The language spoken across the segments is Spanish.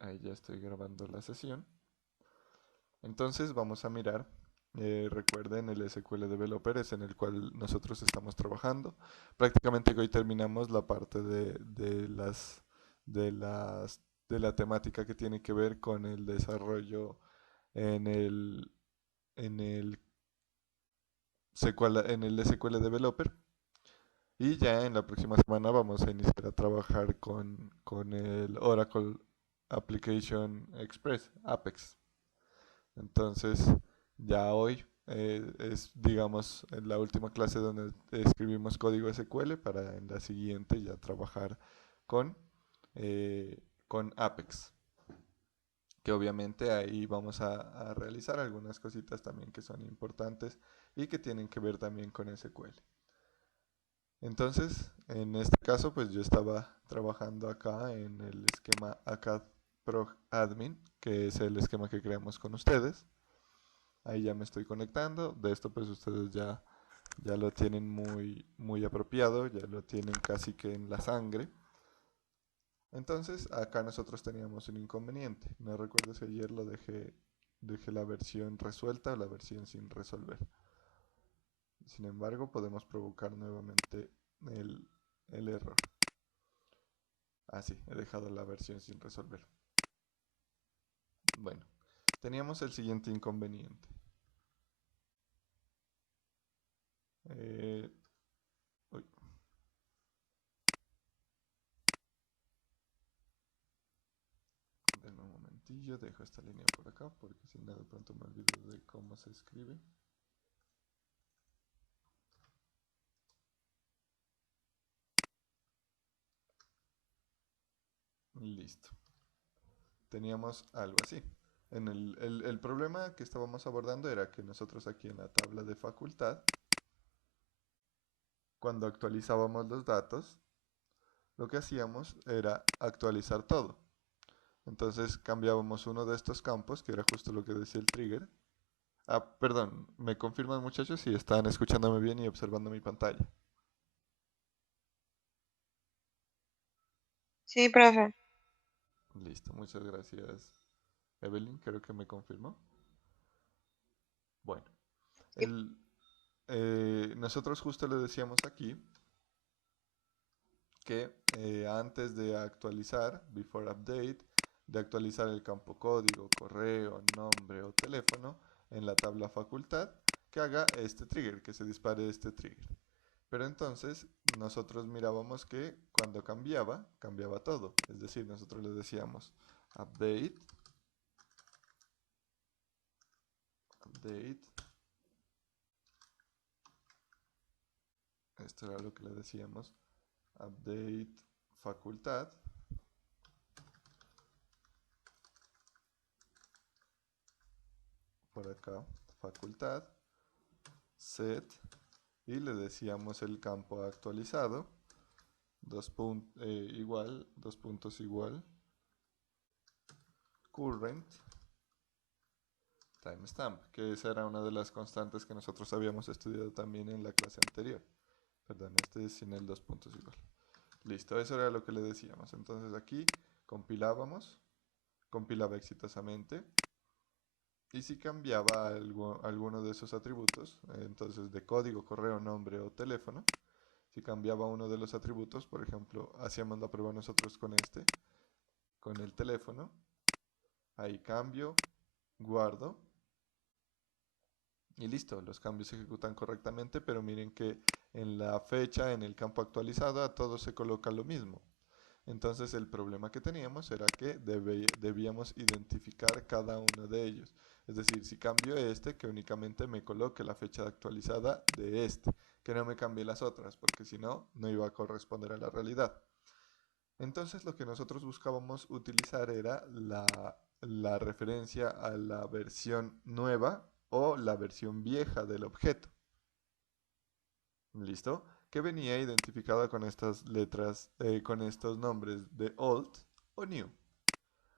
ahí ya estoy grabando la sesión. Entonces vamos a mirar, recuerden el SQL Developer es en el cual nosotros estamos trabajando. Prácticamente hoy terminamos la parte de las, de la temática que tiene que ver con el desarrollo en en el en el SQL Developer. Y ya en la próxima semana vamos a iniciar a trabajar con el Oracle Application Express, Apex. Entonces, ya hoy es, digamos, en la última clase donde escribimos código SQL para en la siguiente ya trabajar con, con Apex. Que obviamente ahí vamos a realizar algunas cositas también que son importantes y que tienen que ver también con SQL. Entonces, en este caso, pues yo estaba trabajando acá en el esquema ACAD Pro Admin, que es el esquema que creamos con ustedes. Ahí ya me estoy conectando. De esto, pues ustedes ya lo tienen muy apropiado, ya lo tienen casi que en la sangre. Entonces, acá nosotros teníamos un inconveniente. No recuerdo si ayer dejé la versión resuelta o la versión sin resolver. Sin embargo, podemos provocar nuevamente el, el error. Ah, sí, he dejado la versión sin resolver. Bueno, teníamos el siguiente inconveniente. Uy, denme un momentillo, dejo esta línea por acá porque si no de pronto me olvido de cómo se escribe. Listo. Teníamos algo así. El problema que estábamos abordando era que nosotros aquí en la tabla de facultad, cuando actualizábamos los datos, lo que hacíamos era actualizar todo. Entonces cambiábamos uno de estos campos, que era justo lo que decía el trigger. Ah, perdón, ¿me confirman muchachos si están escuchándome bien y observando mi pantalla? Sí, profe. Listo, muchas gracias Evelyn, creo que me confirmó. Bueno, Sí. el, nosotros justo le decíamos aquí que antes de actualizar, before update, de actualizar el campo código, correo, nombre o teléfono en la tabla facultad, que haga este trigger, que se dispare este trigger. Pero entonces nosotros mirábamos que cuando cambiaba, cambiaba todo. Es decir, nosotros le decíamos update, update, esto era lo que le decíamos, update facultad, por acá, facultad, set, y le decíamos el campo actualizado, igual, dos puntos igual, current, timestamp, que esa era una de las constantes que nosotros habíamos estudiado también en la clase anterior. Perdón, este es sin el dos puntos igual. Listo, eso era lo que le decíamos. Entonces aquí compilábamos, compilaba exitosamente. Y si cambiaba alguno de esos atributos, entonces de código, correo, nombre o teléfono, si cambiaba uno de los atributos, por ejemplo, hacíamos la prueba nosotros con con el teléfono, ahí cambio, guardo y listo, los cambios se ejecutan correctamente, pero miren que en la fecha, en el campo actualizado, a todos se coloca lo mismo. Entonces el problema que teníamos era que debíamos identificar cada uno de ellos. Es decir, si cambio este, que únicamente me coloque la fecha actualizada de este, que no me cambie las otras, porque si no, no iba a corresponder a la realidad. Entonces lo que nosotros buscábamos utilizar era la referencia a la versión nueva o la versión vieja del objeto. ¿Listo? Que venía identificada con estas letras, con estos nombres de old o new,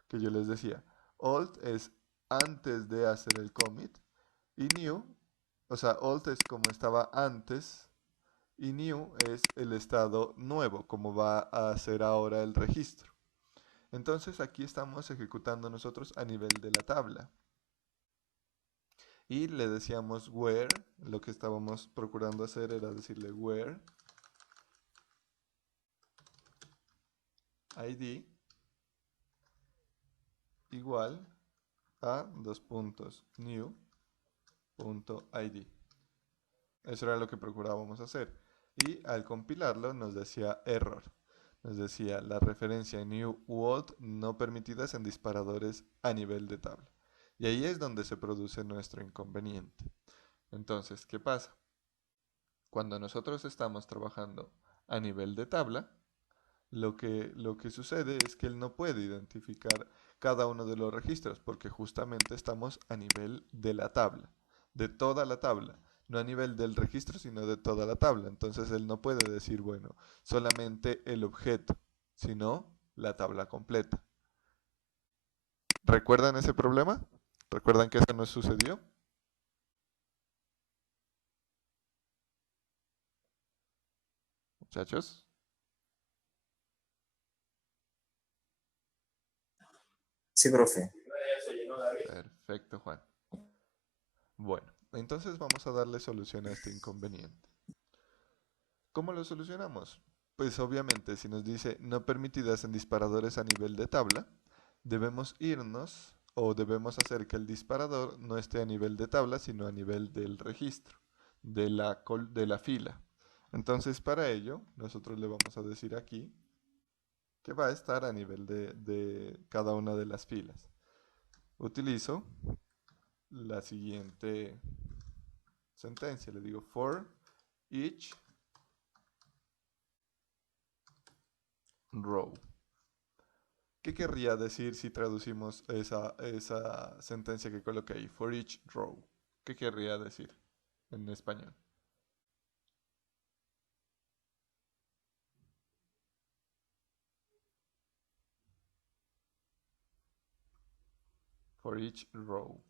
que yo les decía. Old es antes de hacer el commit y new, o sea, old es como estaba antes y new es el estado nuevo, como va a hacer ahora el registro. Entonces aquí estamos ejecutando nosotros a nivel de la tabla. Y le decíamos where, lo que estábamos procurando hacer era decirle where id igual a new.id. Eso era lo que procurábamos hacer. Y al compilarlo nos decía error. Nos decía la referencia new u old no permitidas en disparadores a nivel de tabla. Y ahí es donde se produce nuestro inconveniente. Entonces, ¿qué pasa? Cuando nosotros estamos trabajando a nivel de tabla, lo que sucede es que él no puede identificar cada uno de los registros porque justamente estamos a nivel de la tabla, de toda la tabla, no a nivel del registro sino de toda la tabla. Entonces él no puede decir, bueno, solamente el objeto, sino la tabla completa. ¿Recuerdan ese problema? ¿Recuerdan que eso nos sucedió? Muchachos. Sí, profe. Perfecto, Juan. Bueno, entonces vamos a darle solución a este inconveniente. ¿Cómo lo solucionamos? Pues obviamente si nos dice no permitidas en disparadores a nivel de tabla, debemos irnos o debemos hacer que el disparador no esté a nivel de tabla, sino a nivel del registro, de la fila. Entonces para ello, nosotros le vamos a decir aquí que va a estar a nivel de cada una de las filas. Utilizo la siguiente sentencia, le digo for each row. ¿Qué querría decir si traducimos esa sentencia que coloqué ahí? For each row. ¿Qué querría decir en español? For each row.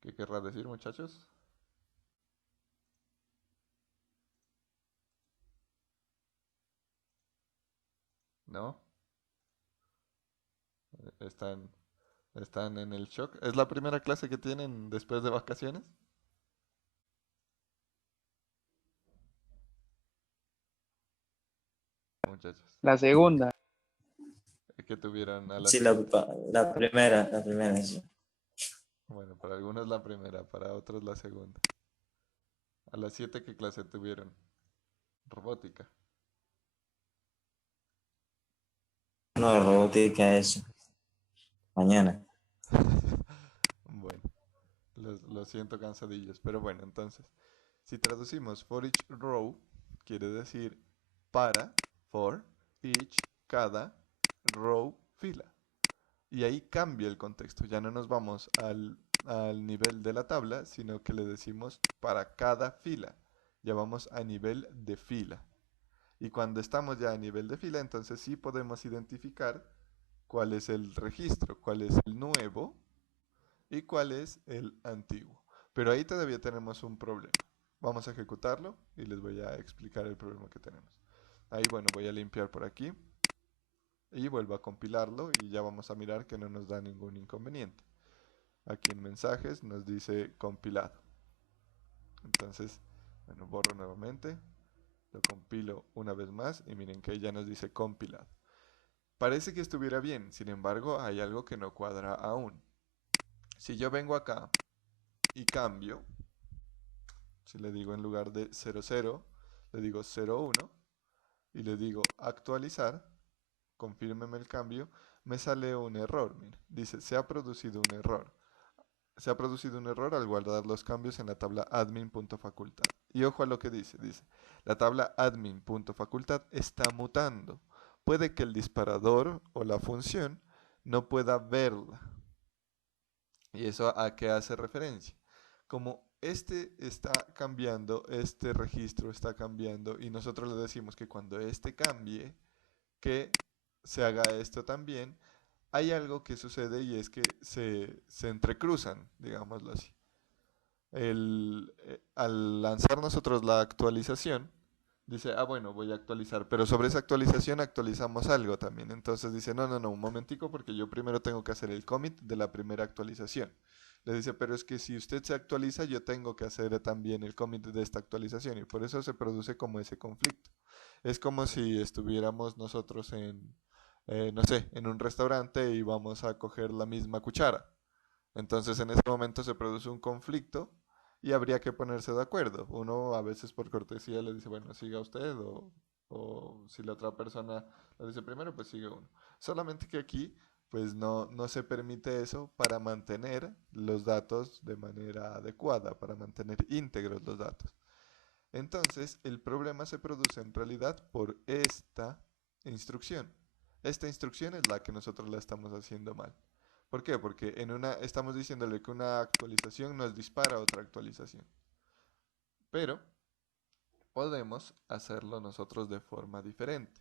¿Qué querrá decir, muchachos? ¿No? ¿Están, están en el shock? ¿Es la primera clase que tienen después de vacaciones? Muchachos. La segunda. ¿Qué tuvieron a la Sí, segunda? la primera, sí. Bueno, para algunos la primera, para otros la segunda. ¿A las 7 qué clase tuvieron? Robótica. No, robótica es mañana. Bueno, lo siento cansadillos, pero bueno, entonces, si traducimos for each row, quiere decir para, for, each, cada, row, fila. Y ahí cambia el contexto, ya no nos vamos al nivel de la tabla, sino que le decimos para cada fila. Ya vamos a nivel de fila. Y cuando estamos ya a nivel de fila, entonces sí podemos identificar cuál es el registro, cuál es el nuevo y cuál es el antiguo. Pero ahí todavía tenemos un problema. Vamos a ejecutarlo y les voy a explicar el problema que tenemos. Ahí, bueno, voy a limpiar por aquí y vuelvo a compilarlo y ya vamos a mirar que no nos da ningún inconveniente. Aquí en mensajes nos dice compilado. Entonces, bueno, borro nuevamente, lo compilo una vez más y miren que ya nos dice compilado. Parece que estuviera bien, sin embargo hay algo que no cuadra aún. Si yo vengo acá y cambio, si le digo en lugar de 00, le digo 01 y le digo actualizar, confírmeme el cambio, me sale un error. Mira, dice, se ha producido un error. Se ha producido un error al guardar los cambios en la tabla admin.facultad. Y ojo a lo que dice, la tabla admin.facultad está mutando. Puede que el disparador o la función no pueda verla. ¿Y eso a qué hace referencia? Como este está cambiando, este registro está cambiando y nosotros le decimos que cuando este cambie, que se haga esto también, hay algo que sucede y es que se entrecruzan, digámoslo así. al lanzar nosotros la actualización, dice, ah, bueno, voy a actualizar, pero sobre esa actualización actualizamos algo también. Entonces dice, no, no, no, un momentico, porque yo primero tengo que hacer el commit de la primera actualización. Le dice, pero es que si usted se actualiza, yo tengo que hacer también el commit de esta actualización, y por eso se produce como ese conflicto. Es como si estuviéramos nosotros no sé, en un restaurante y vamos a coger la misma cuchara. Entonces en ese momento se produce un conflicto y habría que ponerse de acuerdo. Uno a veces por cortesía le dice, bueno, siga usted, o si la otra persona lo dice primero, pues sigue uno. Solamente que aquí pues no se permite eso para mantener los datos de manera adecuada, para mantener íntegros los datos. Entonces el problema se produce en realidad por esta instrucción. Esta instrucción es la que nosotros la estamos haciendo mal. ¿Por qué? Porque estamos diciéndole que una actualización nos dispara otra actualización. Pero podemos hacerlo nosotros de forma diferente.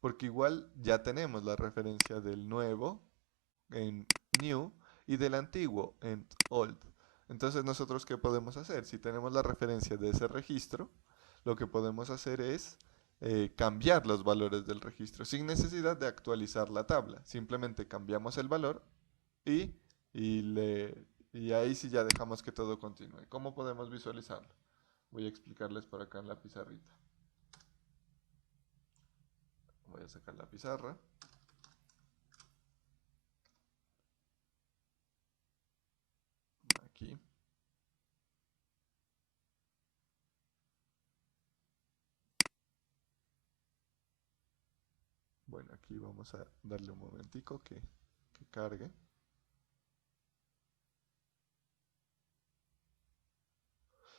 Porque igual ya tenemos la referencia del nuevo en new y del antiguo en old. Entonces nosotros, ¿qué podemos hacer? Si tenemos la referencia de ese registro, lo que podemos hacer es cambiar los valores del registro sin necesidad de actualizar la tabla. Simplemente cambiamos el valor y, y, y ahí sí ya dejamos que todo continúe. ¿Cómo podemos visualizarlo? Voy a explicarles por acá en la pizarrita. Voy a sacar la pizarra. Aquí. Bueno, aquí vamos a darle un momentico que cargue.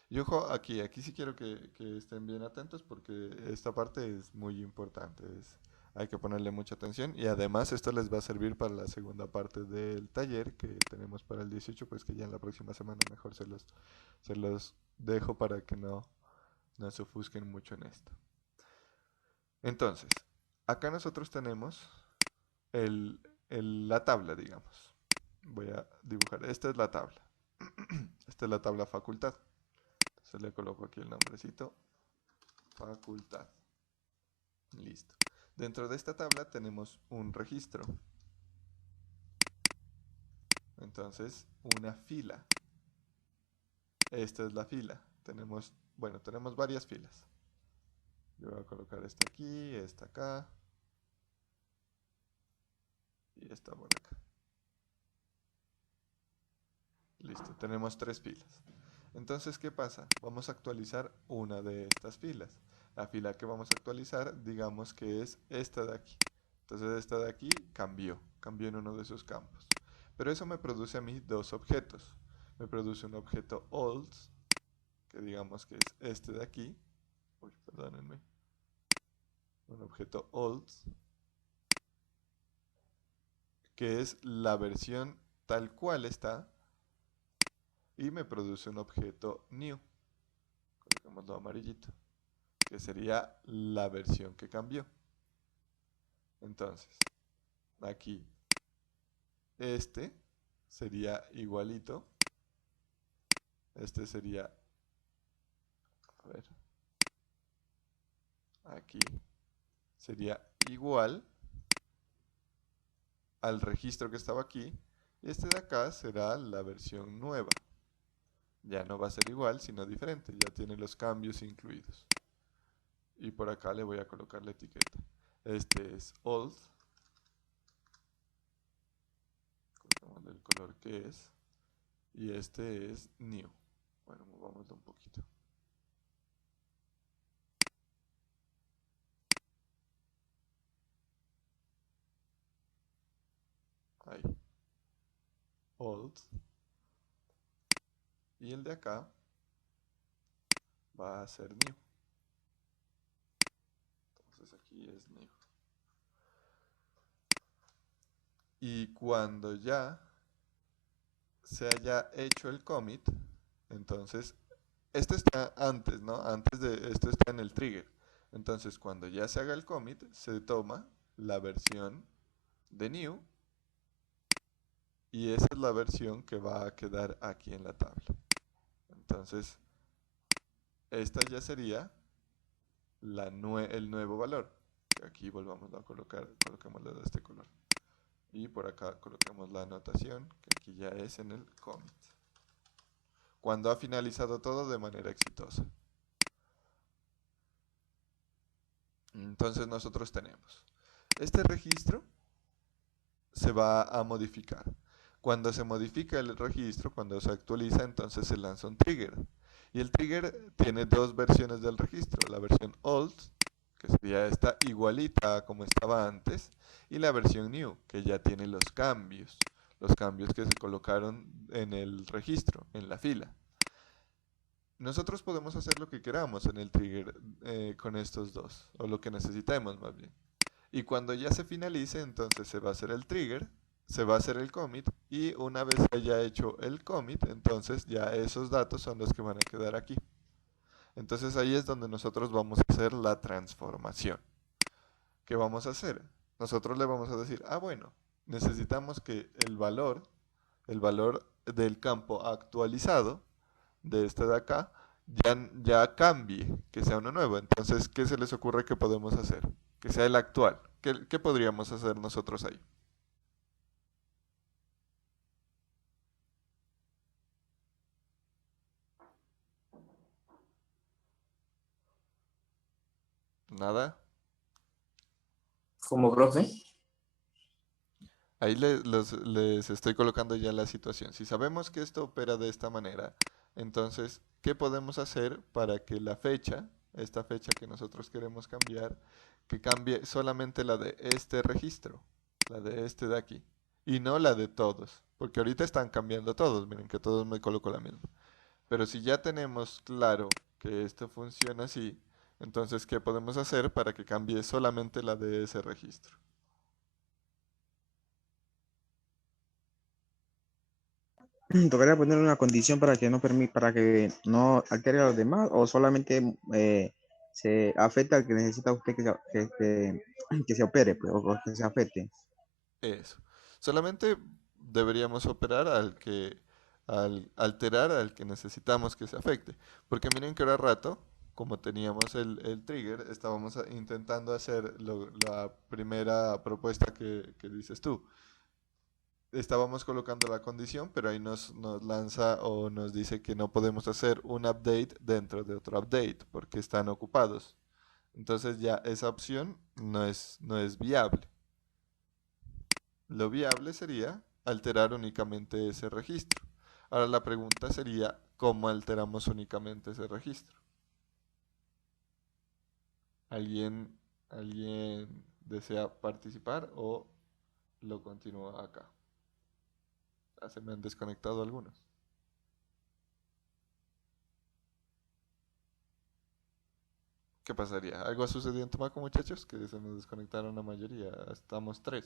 Y ojo, aquí sí quiero que estén bien atentos porque esta parte es muy importante, hay que ponerle mucha atención y además esto les va a servir para la segunda parte del taller que tenemos para el 18, pues que ya en la próxima semana mejor se los dejo para que no se ofusquen mucho en esto. Entonces, acá nosotros tenemos el, la tabla, digamos. Voy a dibujar, esta es la tabla. Esta es la tabla facultad. Entonces le coloco aquí el nombrecito, facultad. Listo. Dentro de esta tabla tenemos un registro. Entonces, una fila. Esta es la fila. Tenemos varias filas. Yo voy a colocar esta aquí, esta acá y esta por acá. Listo, tenemos 3 filas. Entonces, ¿qué pasa? Vamos a actualizar una de estas filas. La fila que vamos a actualizar, digamos que es esta de aquí. Entonces esta de aquí cambió en uno de sus campos. Pero eso me produce a mí dos objetos. Me produce un objeto old, que digamos que es este de aquí. Uy, perdónenme. Un objeto old, que es la versión tal cual está. Y me produce un objeto new. Coloquémoslo amarillito, que sería la versión que cambió. Entonces, aquí este sería igualito. Este sería, a ver, aquí sería igual al registro que estaba aquí. Y este de acá será la versión nueva. Ya no va a ser igual, sino diferente. Ya tiene los cambios incluidos. Y por acá le voy a colocar la etiqueta. Este es old. Colocamos el color que es. Y este es new. Bueno, movámoslo un poquito. Ahí. Old. Y el de acá va a ser new. Entonces aquí es new. Y cuando ya se haya hecho el commit, entonces, esto está antes, ¿no? Antes de, esto está en el trigger. Entonces, cuando ya se haga el commit, se toma la versión de new y esa es la versión que va a quedar aquí en la tabla. Entonces, esta ya sería el nuevo valor. Aquí volvamos a colocar, coloquémosle de este color. Y por acá coloquemos la anotación, que aquí ya es en el commit. Cuando ha finalizado todo de manera exitosa. Entonces nosotros tenemos este registro se va a modificar. Cuando se modifica el registro, cuando se actualiza, entonces se lanza un trigger. Y el trigger tiene dos versiones del registro, la versión old, que sería esta igualita a como estaba antes, y la versión new, que ya tiene los cambios que se colocaron en el registro, en la fila. Nosotros podemos hacer lo que queramos en el trigger con estos dos, o lo que necesitemos más bien. Y cuando ya se finalice, entonces se va a hacer el trigger, se va a hacer el commit, y una vez haya hecho el commit, entonces ya esos datos son los que van a quedar aquí. Entonces ahí es donde nosotros vamos a hacer la transformación. ¿Qué vamos a hacer? Nosotros le vamos a decir, ah bueno, necesitamos que el valor del campo actualizado, de este de acá, ya cambie, que sea uno nuevo. Entonces, ¿qué se les ocurre que podemos hacer? Que sea el actual. ¿Qué podríamos hacer nosotros ahí? Nada. ¿Cómo, profe? Ahí les estoy colocando ya la situación. Si sabemos que esto opera de esta manera, entonces, ¿qué podemos hacer para que la fecha, esta fecha que nosotros queremos cambiar, que cambie solamente la de este registro, la de este de aquí, y no la de todos? Porque ahorita están cambiando todos, miren que todos me coloco la misma. Pero si ya tenemos claro que esto funciona así, entonces, ¿qué podemos hacer para que cambie solamente la de ese registro? ¿Tocaría poner una condición para que no para que no altere a los demás o solamente se afecta al que necesita usted que se opere, pues, o que se afecte? Eso. Solamente deberíamos operar al alterar al que necesitamos que se afecte. Porque miren que ahora rato, como teníamos el trigger, estábamos intentando hacer la primera propuesta que dices tú. Estábamos colocando la condición, pero ahí nos lanza o nos dice que no podemos hacer un update dentro de otro update porque están ocupados. Entonces ya esa opción no es viable. Lo viable sería alterar únicamente ese registro. Ahora la pregunta sería, ¿cómo alteramos únicamente ese registro? ¿Alguien desea participar o lo continúa acá? Ya se me han desconectado algunos. ¿Qué pasaría? ¿Algo ha sucedido en Tumaco, muchachos? Que se nos desconectaron la mayoría. Estamos 3,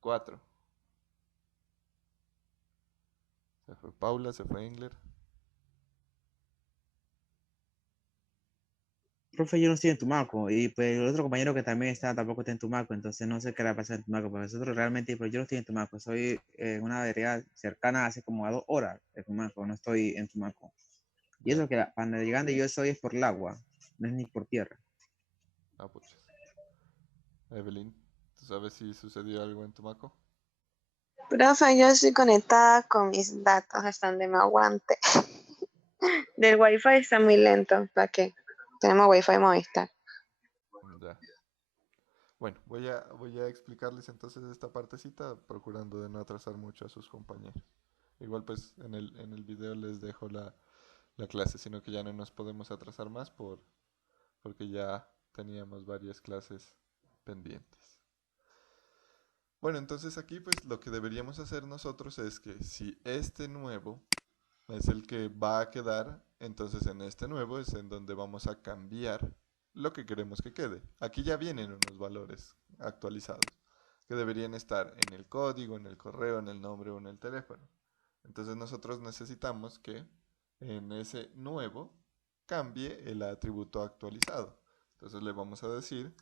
4. Se fue Paula, se fue Engler. Profe, yo no estoy en Tumaco y pues el otro compañero que también está tampoco está en Tumaco, entonces no sé qué le va a pasar en Tumaco, porque nosotros realmente, pues yo no estoy en Tumaco, soy en una vereda cercana hace como a 2 horas de Tumaco, no estoy en Tumaco. Y Ya. eso que cuando llegando yo soy es por el agua, no es ni por tierra. Ah, puchas. Evelyn, ¿tú sabes si sucedió algo en Tumaco? Profe, yo estoy conectada con mis datos hasta donde me aguante. Del wifi está muy lento, ¿para qué? Tenemos wifi Movistar. Ya. Bueno, voy a explicarles entonces esta partecita, procurando de no atrasar mucho a sus compañeros. Igual pues en el video les dejo la clase, sino que ya no nos podemos atrasar más porque ya teníamos varias clases pendientes. Bueno, entonces aquí pues lo que deberíamos hacer nosotros es que si este nuevo es el que va a quedar, entonces en este nuevo es en donde vamos a cambiar lo que queremos que quede. Aquí ya vienen unos valores actualizados que deberían estar en el código, en el correo, en el nombre o en el teléfono. Entonces nosotros necesitamos que en ese nuevo cambie el atributo actualizado. Entonces le vamos a decir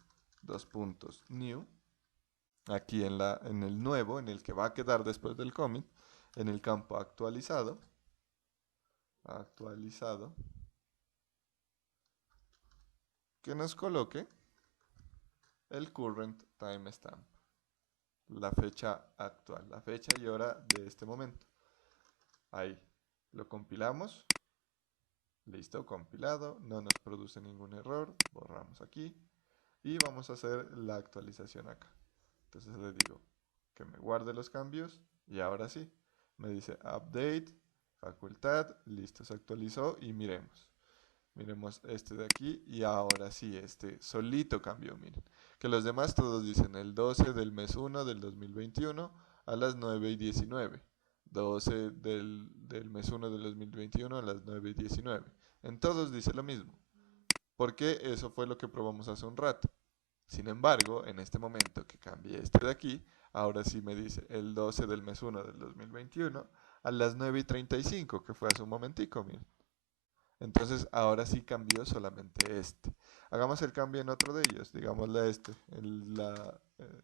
dos puntos new aquí en el nuevo, en el que va a quedar después del commit, en el campo actualizado, actualizado, que nos coloque el current timestamp, la fecha actual, la fecha y hora de este momento. Ahí lo compilamos, listo, compilado, no nos produce ningún error, borramos aquí y vamos a hacer la actualización acá. Entonces le digo que me guarde los cambios y ahora sí, me dice update, facultad, listo, se actualizó y miremos este de aquí y ahora sí, este solito cambió, miren. Que los demás todos dicen el 12 del mes 1 del 2021 a las 9:19. 12 del mes 1 del 2021 a las 9:19. En todos dice lo mismo, porque eso fue lo que probamos hace un rato. Sin embargo, en este momento que cambié este de aquí, ahora sí me dice el 12 del mes 1 del 2021 a las 9:35, que fue hace un momentico, miren. Entonces ahora sí cambió solamente este. Hagamos el cambio en otro de ellos, digámosle a este, la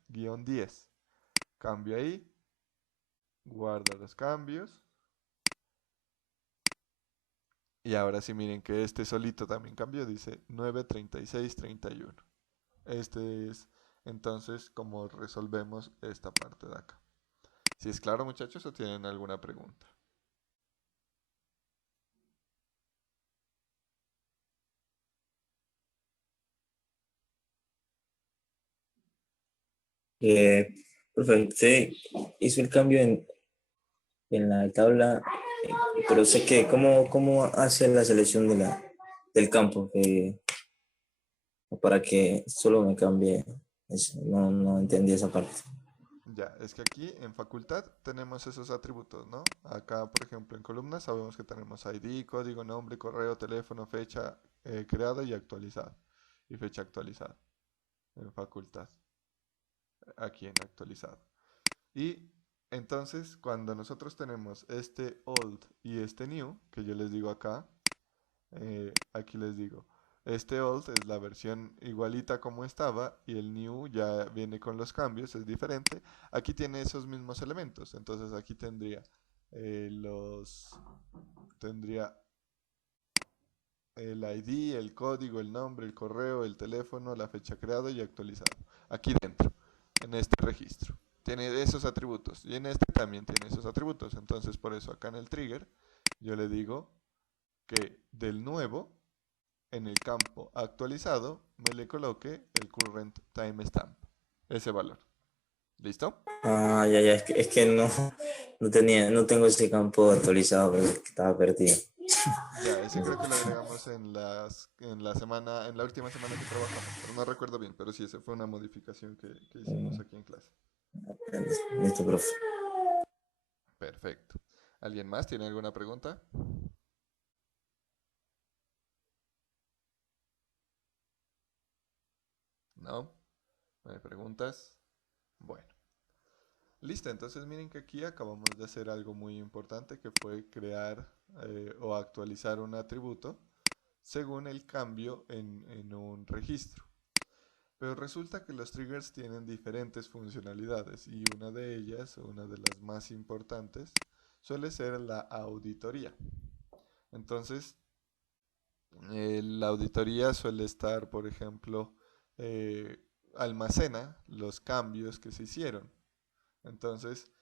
guión 10. Cambio ahí, guarda los cambios. Y ahora sí miren que este solito también cambió, dice 9:36:31. Este es entonces como resolvemos esta parte de acá. Si es claro, muchachos, o tienen alguna pregunta. Profe, usted hizo el cambio en la tabla, pero sé que, ¿cómo hace la selección del campo? Para que solo me cambie eso. No entendí esa parte. Ya, es que aquí en facultad tenemos esos atributos, ¿no? Acá, por ejemplo, en columnas sabemos que tenemos ID, código, nombre, correo, teléfono, fecha creada y actualizada. Y fecha actualizada en facultad. Aquí en actualizado. Y entonces, cuando nosotros tenemos este old y este new, que yo les digo acá, aquí les digo, este old es la versión igualita como estaba y el new ya viene con los cambios, es diferente. Aquí tiene esos mismos elementos, entonces aquí tendría tendría el ID, el código, el nombre, el correo, el teléfono, la fecha creada y actualizado. Aquí dentro, en este registro. Tiene esos atributos y en este también tiene esos atributos. Entonces por eso acá en el trigger yo le digo que del nuevo en el campo actualizado me le coloque el current timestamp, ese valor. ¿Listo? Ah, ya, es que no tengo ese campo actualizado, pero es que estaba perdido. Ya, ese creo que lo agregamos en la semana, en la última semana que trabajamos, pero no recuerdo bien, pero sí, esa fue una modificación que hicimos aquí en clase. Listo, profe. Perfecto. ¿Alguien más tiene alguna pregunta? ¿No? ¿No hay preguntas? Bueno. Listo, entonces miren que aquí acabamos de hacer algo muy importante que fue crear o actualizar un atributo según el cambio en un registro. Pero resulta que los triggers tienen diferentes funcionalidades y una de ellas, una de las más importantes, suele ser la auditoría. Entonces, la auditoría suele estar, por ejemplo, almacena los cambios que se hicieron. Entonces,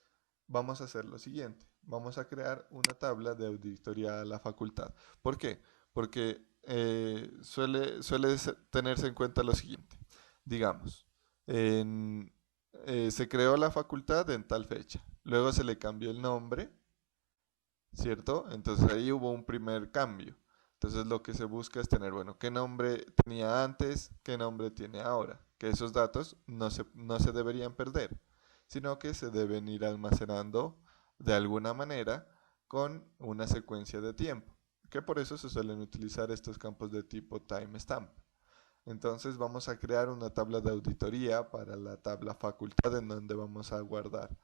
vamos a hacer lo siguiente. Vamos a crear una tabla de auditoría a la facultad. ¿Por qué? Porque suele tenerse en cuenta lo siguiente. Digamos, en, se creó la facultad en tal fecha. Luego se le cambió el nombre, ¿cierto? Entonces ahí hubo un primer cambio. Entonces lo que se busca es tener, bueno, qué nombre tenía antes, qué nombre tiene ahora. Que esos datos no se deberían perder, sino que se deben ir almacenando de alguna manera con una secuencia de tiempo. Que por eso se suelen utilizar estos campos de tipo timestamp. Entonces vamos a crear una tabla de auditoría para la tabla facultad en donde vamos a guardar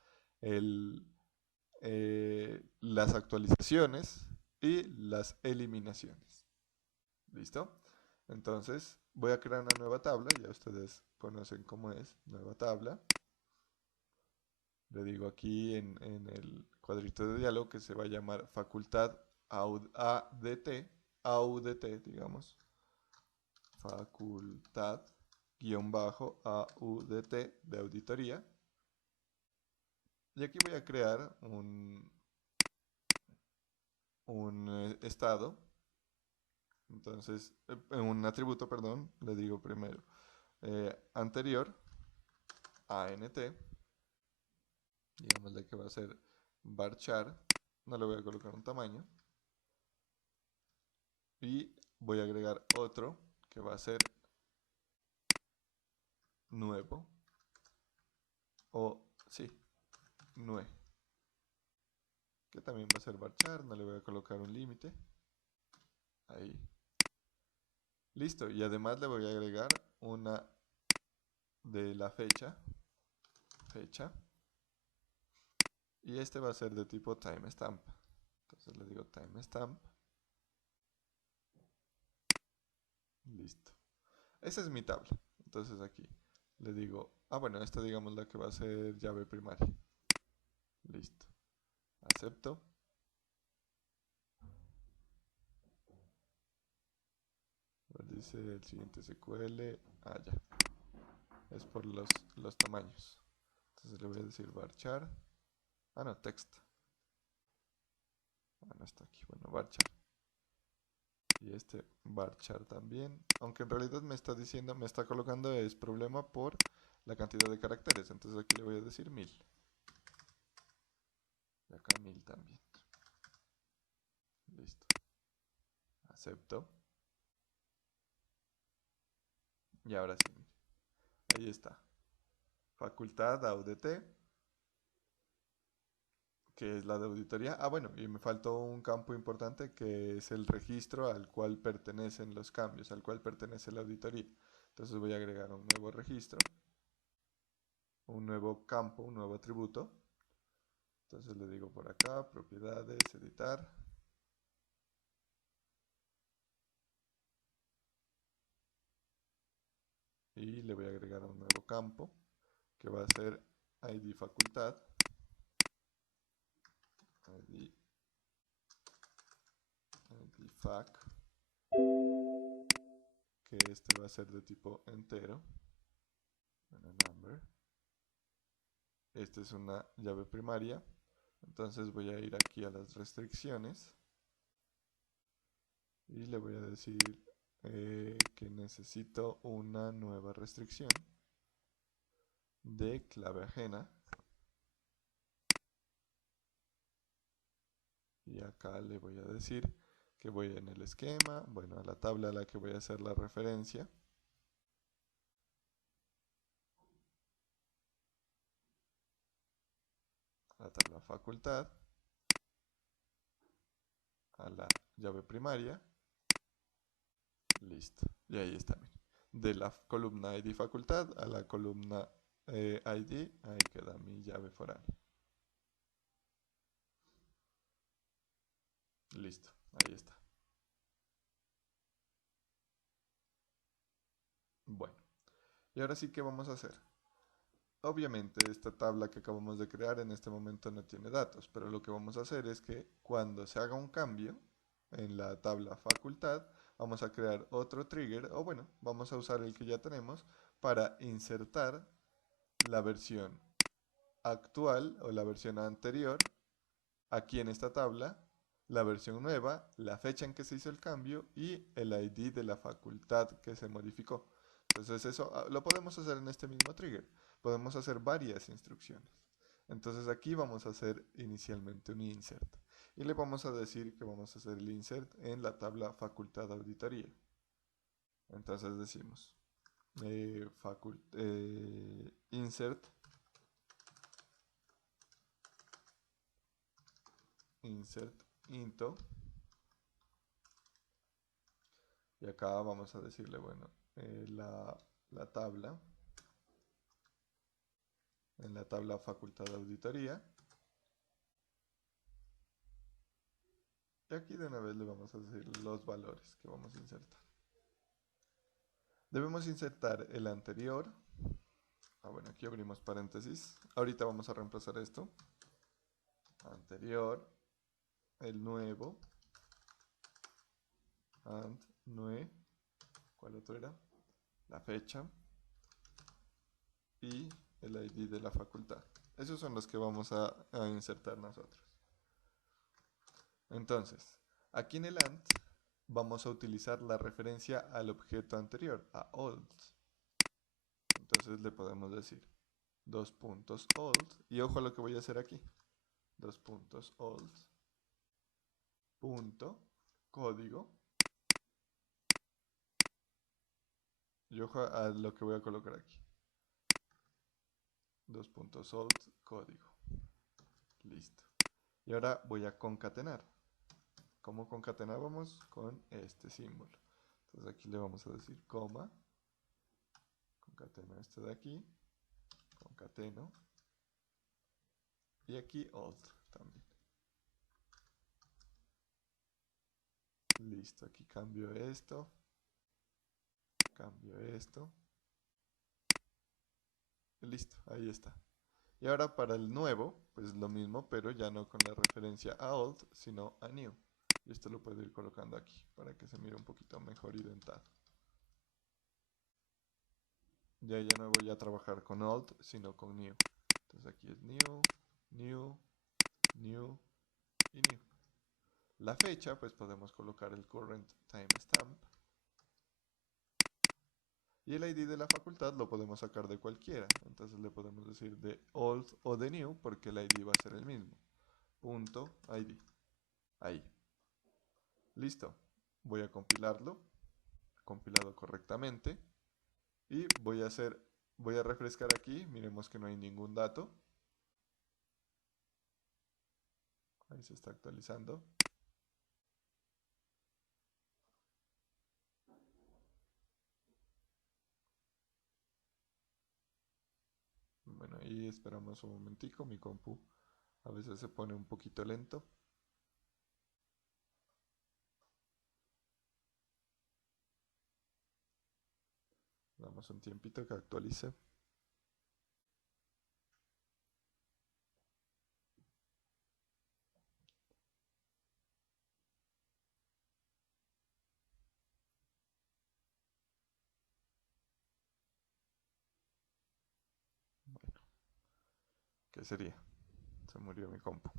las actualizaciones y las eliminaciones. ¿Listo? Entonces voy a crear una nueva tabla, ya ustedes conocen cómo es, nueva tabla. Le digo aquí en el cuadrito de diálogo que se va a llamar facultad AUDT, digamos, facultad, guión bajo, AUDT de auditoría. Y aquí voy a crear un estado. Entonces, un atributo, perdón, le digo primero anterior, ANT, digámosle que va a ser varchar, no le voy a colocar un tamaño, y voy a agregar otro que va a ser nuevo, o sí, nue, que también va a ser varchar, no le voy a colocar un límite, ahí. Listo, y además le voy a agregar una de la fecha, y este va a ser de tipo timestamp. Entonces le digo timestamp. Listo. Esa es mi tabla. Entonces aquí le digo, bueno, esta digamos la que va a ser llave primaria. Listo. Acepto. Dice el siguiente SQL. Ya. Es por los tamaños. Entonces le voy a decir varchar. No, text. No está aquí. Bueno, varchar. Y este varchar también. Aunque en realidad me está diciendo, me está colocando es problema por la cantidad de caracteres. Entonces aquí le voy a decir 1000. Y acá 1000 también. Listo. Acepto. Y ahora sí, ahí está. Facultad AUDT, que es la de auditoría. Bueno, y me faltó un campo importante que es el registro al cual pertenecen los cambios, al cual pertenece la auditoría. Entonces voy a agregar un nuevo registro, un nuevo campo, un nuevo atributo. Entonces le digo por acá, propiedades, editar. Y le voy a agregar un nuevo campo que va a ser ID facultad. ID fac, que este va a ser de tipo entero. Number. Esta es una llave primaria. Entonces voy a ir aquí a las restricciones y le voy a decir que necesito una nueva restricción de clave ajena. Y acá le voy a decir que voy en el esquema, bueno, a la tabla a la que voy a hacer la referencia. A la tabla facultad, a la llave primaria. Listo. Y ahí está. De la columna ID facultad a la columna ID, ahí queda mi llave foránea. Listo, ahí está. Bueno, y ahora sí, ¿qué vamos a hacer? Obviamente esta tabla que acabamos de crear en este momento no tiene datos, pero lo que vamos a hacer es que cuando se haga un cambio en la tabla facultad, vamos a crear otro trigger, o bueno, vamos a usar el que ya tenemos para insertar la versión actual o la versión anterior aquí en esta tabla, la versión nueva, la fecha en que se hizo el cambio y el ID de la facultad que se modificó. Entonces eso lo podemos hacer en este mismo trigger. Podemos hacer varias instrucciones. Entonces aquí vamos a hacer inicialmente un insert. Y le vamos a decir que vamos a hacer el insert en la tabla facultad auditoría. Entonces decimos insert into, y acá vamos a decirle, bueno, la tabla, en la tabla facultad de auditoría, y aquí de una vez le vamos a decir los valores que vamos a insertar. Debemos insertar el anterior, bueno, aquí abrimos paréntesis, ahorita vamos a reemplazar esto, anterior, el nuevo, and nue, ¿cuál otro era? La fecha y el ID de la facultad. Esos son los que vamos a insertar nosotros. Entonces, aquí en el AND vamos a utilizar la referencia al objeto anterior, a old. Entonces le podemos decir dos puntos old, y ojo a lo que voy a hacer aquí, dos puntos old, punto, código, y ojo a lo que voy a colocar aquí, dos puntos old, código, listo. Y ahora voy a concatenar. ¿Cómo concatenábamos? Con este símbolo. Entonces aquí le vamos a decir coma, concateno este de aquí, concateno, y aquí old también. Listo, aquí cambio esto, listo, ahí está. Y ahora para el nuevo, pues lo mismo, pero ya no con la referencia a old, sino a new. Y esto lo puedo ir colocando aquí, para que se mire un poquito mejor identado. Ya no voy a trabajar con old, sino con new. Entonces aquí es new, new, new y new. La fecha, pues podemos colocar el current timestamp. Y el ID de la facultad lo podemos sacar de cualquiera. Entonces le podemos decir de old o de new, porque el ID va a ser el mismo. Punto ID. Ahí. Listo. Voy a compilarlo. Compilado correctamente. Y voy a refrescar aquí. Miremos que no hay ningún dato. Ahí se está actualizando. Bueno, ahí esperamos un momentico. Mi compu a veces se pone un poquito lento. Damos un tiempito que actualice. Bueno, ¿qué sería? Se murió mi compu.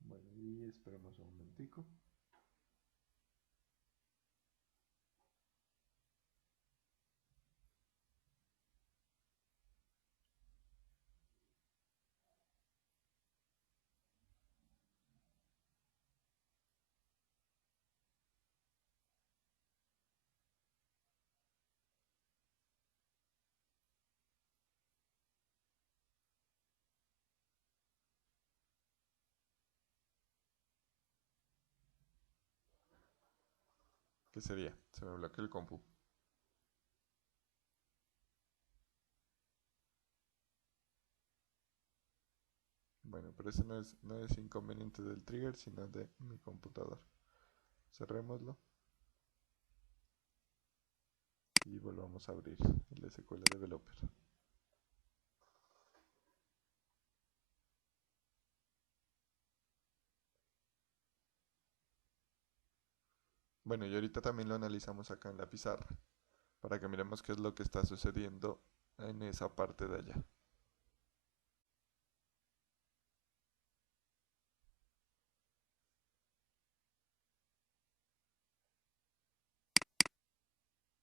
Bueno, y esperamos un momentico. ¿Qué sería? Se me bloqueó el compu. Bueno, pero ese no es inconveniente del trigger, sino de mi computador. Cerrémoslo. Y volvamos a abrir el SQL Developer. Bueno, y ahorita también lo analizamos acá en la pizarra, para que miremos qué es lo que está sucediendo en esa parte de allá.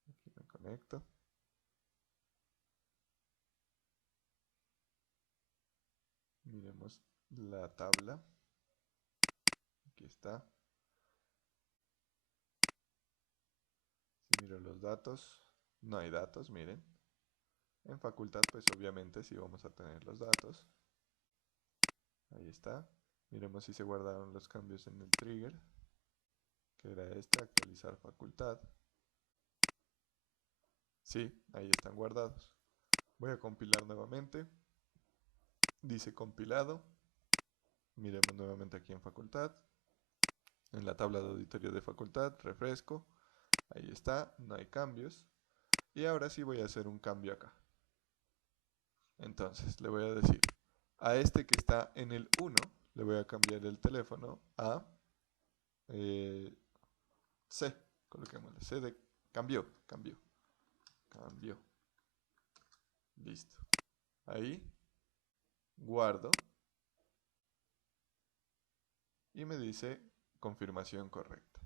Aquí me conecto. Miremos la tabla. Aquí está. Si miro los datos, no hay datos, miren. En facultad, pues obviamente sí vamos a tener los datos. Ahí está. Miremos si se guardaron los cambios en el trigger, que era este, actualizar facultad. Sí, ahí están guardados. Voy a compilar nuevamente. Dice compilado. Miremos nuevamente aquí en facultad. en la tabla de auditoría de facultad, refresco, ahí está, no hay cambios. Y ahora sí voy a hacer un cambio acá. Entonces le voy a decir, a este que está en el 1, le voy a cambiar el teléfono a C, coloquémosle C de cambió. Listo. Ahí guardo y me dice confirmación correcta.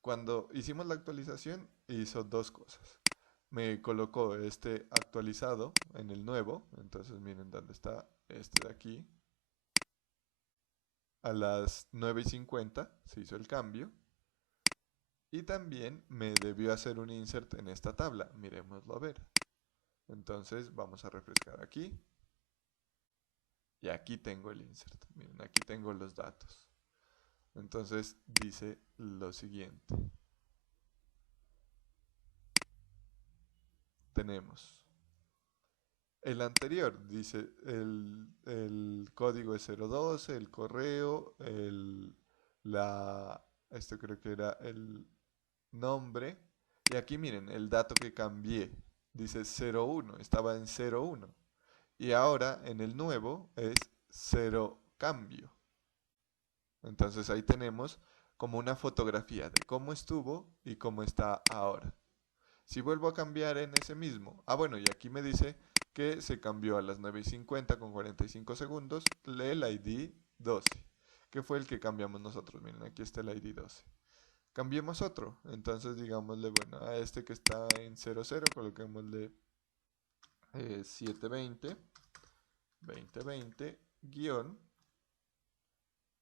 Cuando hicimos la actualización hizo dos cosas. Me colocó este actualizado en el nuevo, entonces miren dónde está este de aquí. A las 9:50 se hizo el cambio. Y también me debió hacer un insert en esta tabla. Miremoslo a ver. Entonces vamos a refrescar aquí. Y aquí tengo el insert. Miren, aquí tengo los datos. Entonces dice lo siguiente. Tenemos el anterior, dice el código es 012, el correo, esto creo que era el nombre. Y aquí miren, el dato que cambié, dice 01, estaba en 01. Y ahora en el nuevo es 0 cambio. Entonces ahí tenemos como una fotografía de cómo estuvo y cómo está ahora. Si vuelvo a cambiar en ese mismo, bueno, y aquí me dice que se cambió a las 9:50 con 45 segundos, lee el ID 12, que fue el que cambiamos nosotros. Miren, aquí está el ID 12. Cambiemos otro, entonces digámosle, bueno, a este que está en 00, coloquémosle 720, 2020, guión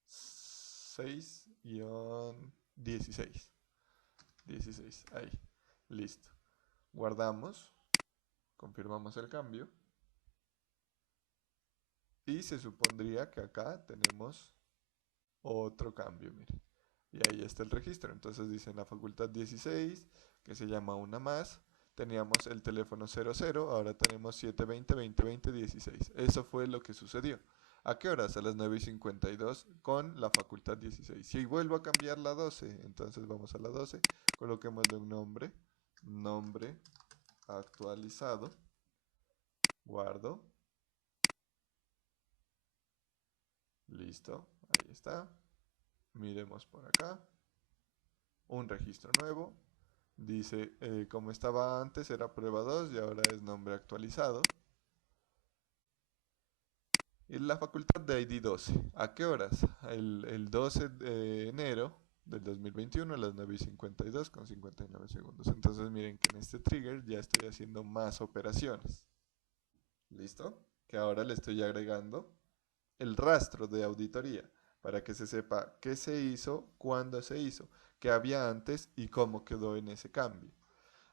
6-16. 16, ahí, listo. Guardamos, confirmamos el cambio. Y se supondría que acá tenemos otro cambio, mire. Y ahí está el registro. Entonces dice en la facultad 16, que se llama una más. Teníamos el teléfono 00, ahora tenemos 720, 2020, 16. Eso fue lo que sucedió. ¿A qué horas? A las 9:52 con la facultad 16. Si vuelvo a cambiar la 12, entonces vamos a la 12, coloquémosle un nombre actualizado, guardo, listo, ahí está, miremos por acá, un registro nuevo, dice como estaba antes era prueba 2 y ahora es nombre actualizado. Y la facultad de ID 12, ¿a qué horas? El 12 de enero del 2021 a las 9:52 con 59 segundos. Entonces miren que en este trigger ya estoy haciendo más operaciones. ¿Listo? Que ahora le estoy agregando el rastro de auditoría para que se sepa qué se hizo, cuándo se hizo, qué había antes y cómo quedó en ese cambio.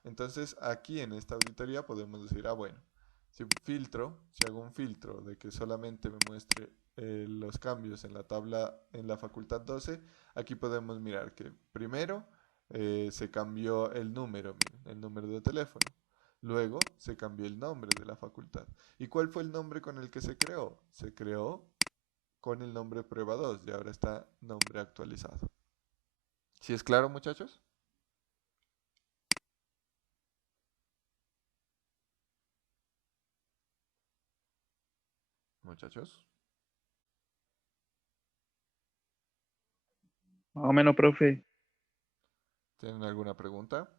Entonces aquí en esta auditoría podemos decir, bueno, si hago un filtro de que solamente me muestre los cambios en la tabla, en la facultad 12, aquí podemos mirar que primero se cambió el número, miren, el número de teléfono. Luego se cambió el nombre de la facultad. ¿Y cuál fue el nombre con el que se creó? Se creó con el nombre prueba 2 y ahora está nombre actualizado. ¿Sí es claro, muchachos? Muchachos, Más o menos, profe. ¿tienen alguna pregunta?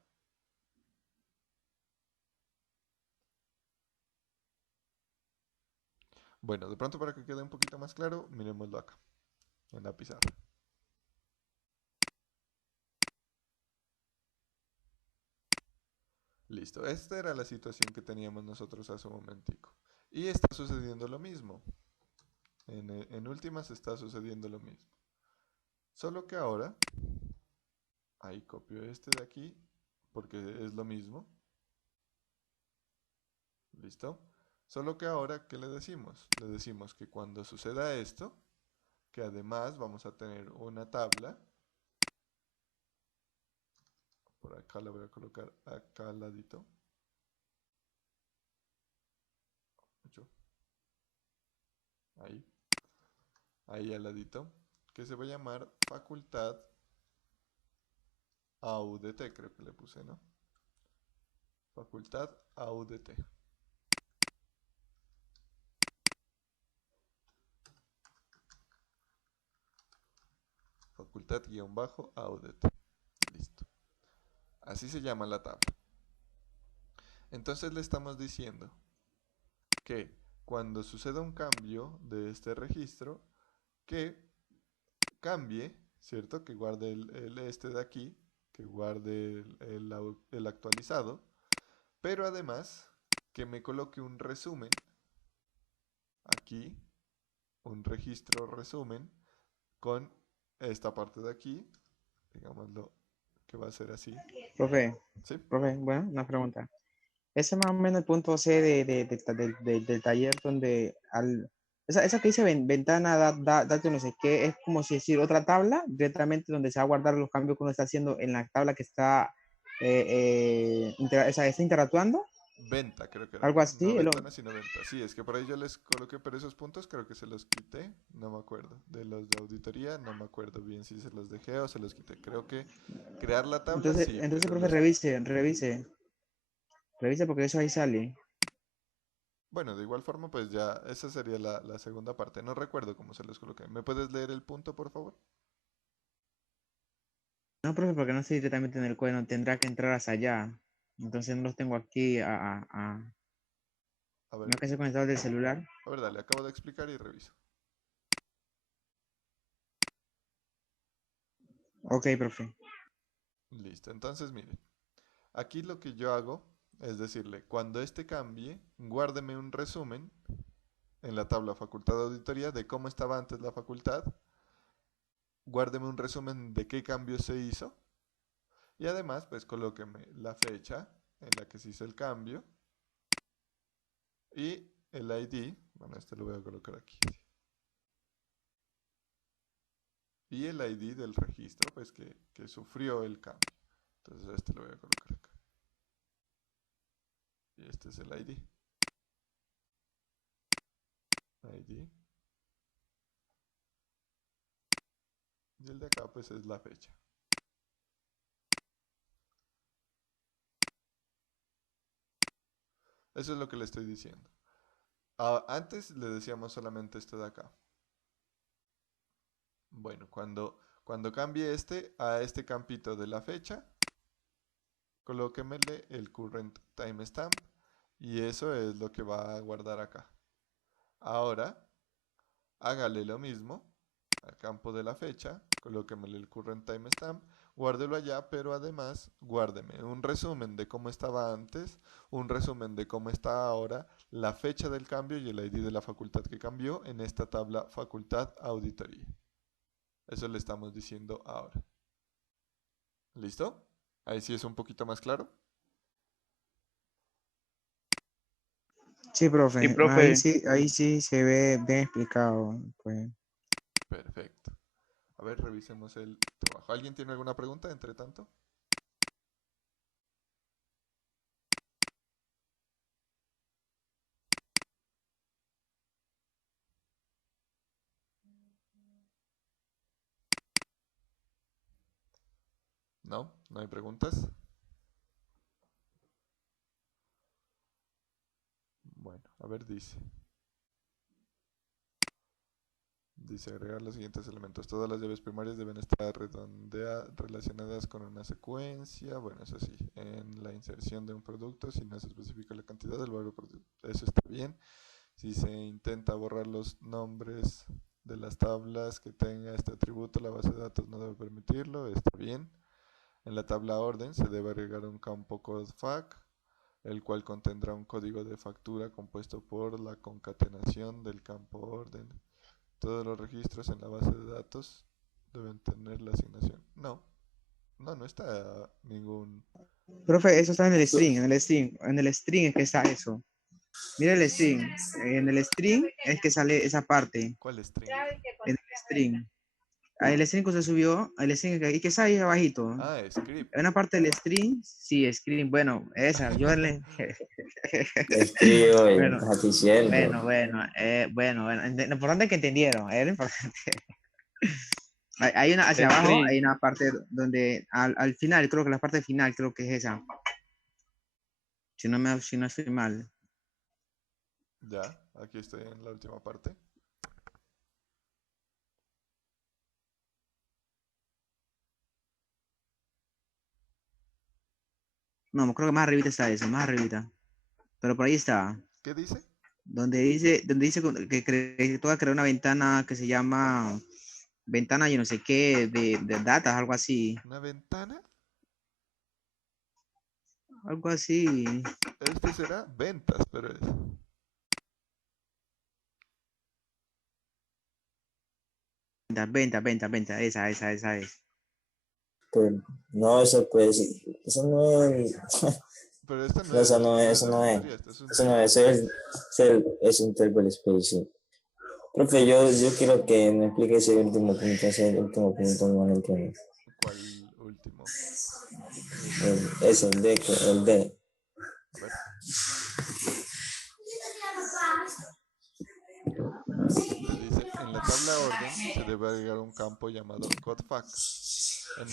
Bueno, de pronto para que quede un poquito más claro, miremoslo acá, en la pizarra. Listo, esta era la situación que teníamos nosotros hace un momentico. Y está sucediendo lo mismo. En últimas está sucediendo lo mismo. Solo que ahora, ahí copio este de aquí, porque es lo mismo. ¿Listo? Solo que ahora, ¿qué le decimos? Le decimos que cuando suceda esto, que además vamos a tener una tabla. Por acá la voy a colocar acá al ladito. Ahí al ladito. Que se va a llamar facultad AUDT, creo que le puse, ¿no? Facultad AUDT. Facultad-AUDT. Listo. Así se llama la tabla. Entonces le estamos diciendo que cuando suceda un cambio de este registro, que cambie, ¿cierto? Que guarde el este de aquí, que guarde el actualizado, pero además que me coloque un resumen aquí, un registro resumen con esta parte de aquí, digámoslo que va a ser así. Profe, ¿Sí? bueno, una pregunta. Ese es más o menos el punto C del taller donde esa que dice ventana, dato no sé qué, es como si decir otra tabla directamente donde se va a guardar los cambios que uno está haciendo en la tabla que está, está interactuando, Venta, creo que era, algo ¿no? No así. ventana, sino venta. Sí, es que por ahí yo les coloqué, pero esos puntos creo que se los quité, no me acuerdo. De los de auditoría, no me acuerdo bien si se los dejé o se los quité. Creo que crear la tabla, sí, Entonces, pero profe, revise porque eso ahí sale. bueno, de igual forma, pues ya, esa sería la segunda parte. No recuerdo cómo se los coloqué. ¿Me puedes leer el punto, por favor? No, profe, porque no estoy directamente en el cuaderno, tendrá que entrar hasta allá. Entonces no los tengo aquí A ver, no que se conectado del celular. dale, acabo de explicar y reviso. Ok, profe. Listo, entonces miren, aquí lo que yo hago es decirle, cuando este cambie, guárdeme un resumen en la tabla facultad de auditoría de cómo estaba antes la facultad, guárdeme un resumen de qué cambio se hizo y además pues colóqueme la fecha en la que se hizo el cambio y el ID, bueno este lo voy a colocar aquí, y el ID del registro pues que sufrió el cambio. Entonces este lo voy a colocar acá. Y este es el ID. ID. Y el de acá pues es la fecha. Eso es lo que le estoy diciendo. Antes le decíamos solamente esto de acá. Bueno, cuando cambie a este campito de la fecha, colóquemele el current timestamp y eso es lo que va a guardar acá. Ahora, hágale lo mismo al campo de la fecha, colóquemele el current timestamp, guárdelo allá, pero además guárdeme un resumen de cómo estaba antes, un resumen de cómo está ahora, la fecha del cambio y el ID de la facultad que cambió en esta tabla facultad auditoría. Eso le estamos diciendo ahora. ¿Listo? Ahí sí es un poquito más claro. Sí, profe. Sí, profe. Ahí sí se ve bien explicado, pues. Perfecto. A ver, revisemos el trabajo. ¿Alguien tiene alguna pregunta entre tanto? ¿No? ¿No hay preguntas? Bueno, a ver, dice. Dice agregar los siguientes elementos. Todas las llaves primarias deben estar relacionadas con una secuencia. Bueno, eso sí. En la inserción de un producto, si no se especifica la cantidad del valor producto, eso está bien. Si se intenta borrar los nombres de las tablas que tenga este atributo, la base de datos no debe permitirlo. Está bien. En la tabla orden se debe agregar un campo CodeFac, el cual contendrá un código de factura compuesto por la concatenación del campo orden. Todos los registros en la base de datos deben tener la asignación. No está ningún... Profe, eso está en el string, en el string es que está eso. Mira el string, en el string es que sale esa parte, ¿Cuál string? en el string. Ahí el string que usted subió, el string y que está ahí abajito. Ah, script. En una parte del string, sí, string, bueno, esa, yo le... Escribo, Bueno, estás diciendo. bueno, lo importante es que entendieron, era importante. Hay una hacia El abajo, print. hay una parte donde al final, creo que la parte final, creo que es esa. Si no estoy mal. Ya, aquí estoy en la última parte. No, creo que más arribita está eso, más arribita. Pero por ahí está. ¿Qué dice? Donde dice que tú vas a crear una ventana que se llama ventana yo no sé qué, de datas, algo así. ¿Una ventana? Algo así. Este será ventas, pero es. Venta, esa es. Pero, no, eso no es, Pero este no no, es, eso no es, este es un eso no table. es, es un table space, sí. Profe, yo quiero que me explique ese último punto no lo entiendo. ¿Cuál último? El D. A ver. Te dice, en la tabla orden se debe agregar un campo llamado codefact,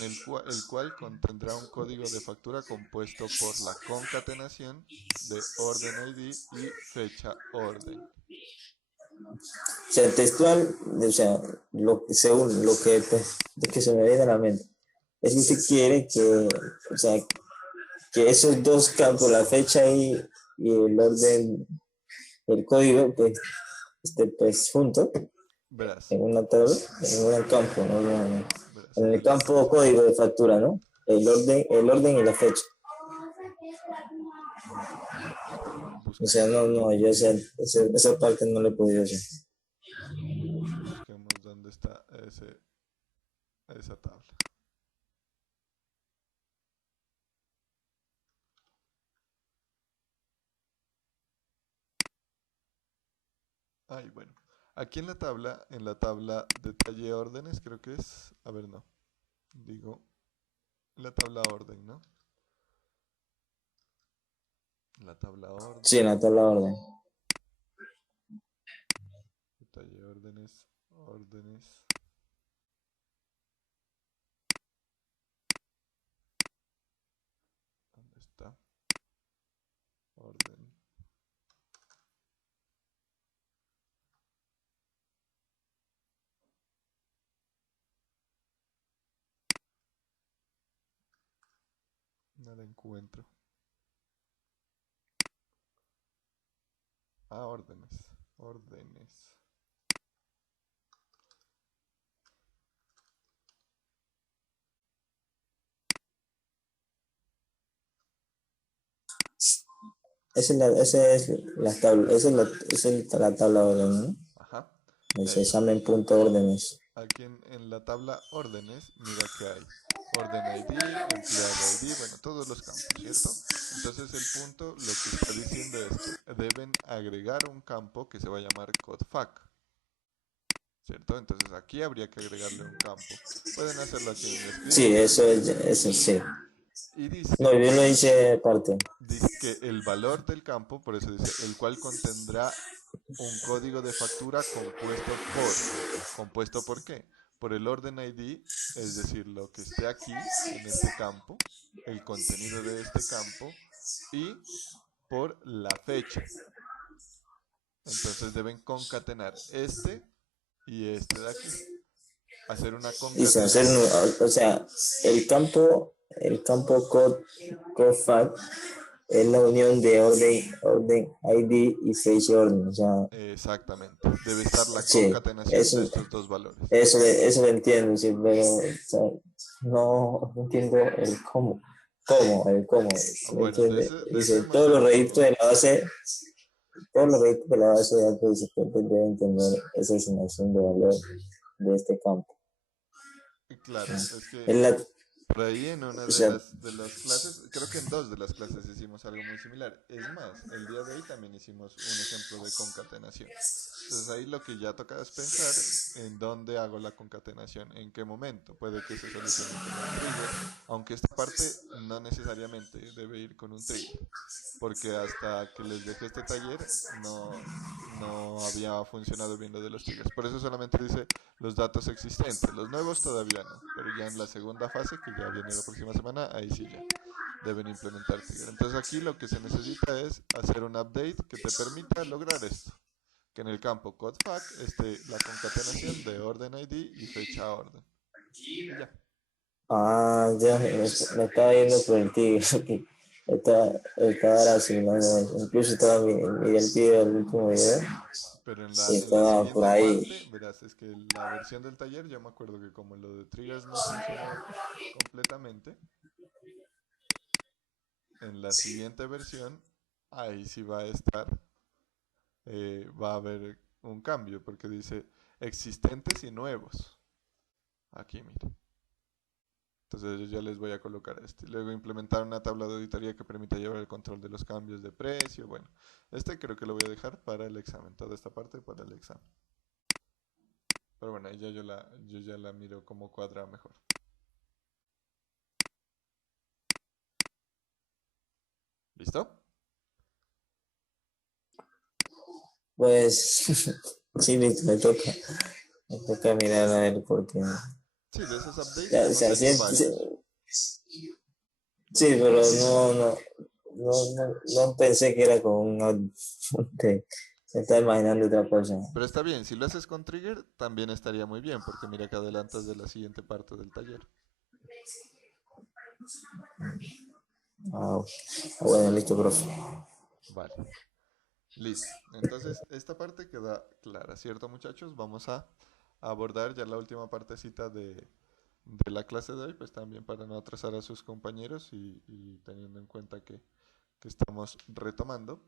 el cual contendrá un código de factura compuesto por la concatenación de orden ID y fecha orden. O sea, textual, o sea, según lo que se me viene a la mente. Es que usted quiere que, o sea, que esos dos campos, la fecha y el orden, el código, pues, pues juntos Verás, en una tabla, en un campo, ¿no? verás, En el aquí campo está. código de factura, ¿no? El orden y la fecha. O sea, Busquemos, no, yo esa parte no le he podido hacer. busquemos dónde está esa tabla. Ay, bueno. Aquí en la tabla detalle órdenes, creo que es. A ver, no. Digo, la tabla orden, ¿no? La tabla Sí, en orden, la tabla de orden. detalle órdenes, órdenes. ¿Dónde está? Orden. No la encuentro. Ah, órdenes. Órdenes. Esa es la tabla, la tabla de orden, ¿no? Ajá. Ese Eso. examen punto órdenes. Aquí en la tabla órdenes, mira que hay orden ID, empleado ID, bueno, todos los campos, ¿cierto? Entonces el punto lo que está diciendo es que deben agregar un campo que se va a llamar codefact, ¿cierto? Entonces aquí habría que agregarle un campo. Pueden hacerlo aquí en el script Sí, si quieren. eso sí. Y No, yo lo hice aparte. dice que el valor del campo, por eso dice, el cual contendrá un código de factura ¿compuesto por qué? Por el orden ID, es decir, lo que esté aquí, en este campo, el contenido de este campo, y por la fecha. Entonces deben concatenar este y este de aquí. Hacer una Dice hacer, concatenación. o sea, el campo code es la unión de orden ID y fecha orden. O sea, Exactamente. Debe estar la sí, concatenación de estos dos valores. eso lo entiendo, sí, pero o sea, no entiendo el cómo. El cómo. ¿Me Bueno, entiende? de ese Dice, hemos hecho. todos los registros de la base de datos existentes deben tener esa asignación de valor de este campo. Claro, es que Es la, Por ahí en una O sea, de las clases, creo que en dos de las clases hicimos algo muy similar. Es más, el día de hoy también hicimos un ejemplo de concatenación. Entonces ahí lo que ya toca es pensar en dónde hago la concatenación, en qué momento. Puede que se solucione con un trigger, aunque esta parte no necesariamente debe ir con un trigger, porque hasta que les dejé este taller no había funcionado bien lo de los triggers. Por eso solamente dice los datos existentes. Los nuevos todavía no, pero ya en la segunda fase, que ya viene la próxima semana, ahí sí ya deben implementar trigger. Entonces aquí lo que se necesita es hacer un update que te permita lograr esto. Que en el campo codefac esté la concatenación de orden ID y fecha orden. Y ya. ya me estaba yendo por el tigre. Que estaba asimilando eso. Incluso estaba mi el tigre del último video Pero y en la estaba por siguiente ahí. parte, verás, es que la versión del taller, yo me acuerdo que como lo de triggers no funcionó completamente, en la siguiente versión, ahí sí va a estar, va a haber un cambio, porque dice existentes y nuevos. Aquí, mire. Entonces yo ya les voy a colocar este. Luego implementar una tabla de auditoría que permita llevar el control de los cambios de precio. Bueno, este creo que lo voy a dejar para el examen. Toda esta parte para el examen. Pero bueno, ahí ya yo ya la miro como cuadra mejor. ¿Listo? Pues sí, listo, me toca mirar a ver porque. Sí, de esos updates Ya, o hemos sea, hecho sí, varios. sí, pero no pensé que era con un. Se está imaginando otra cosa. Pero está bien, si lo haces con trigger, también estaría muy bien, porque mira que adelantas de la siguiente parte del taller. Ah, bueno, listo, profe. Vale, listo. Entonces, esta parte queda clara, ¿cierto, muchachos? Vamos a abordar ya la última partecita de la clase de hoy, pues también para no atrasar a sus compañeros y teniendo en cuenta que estamos retomando.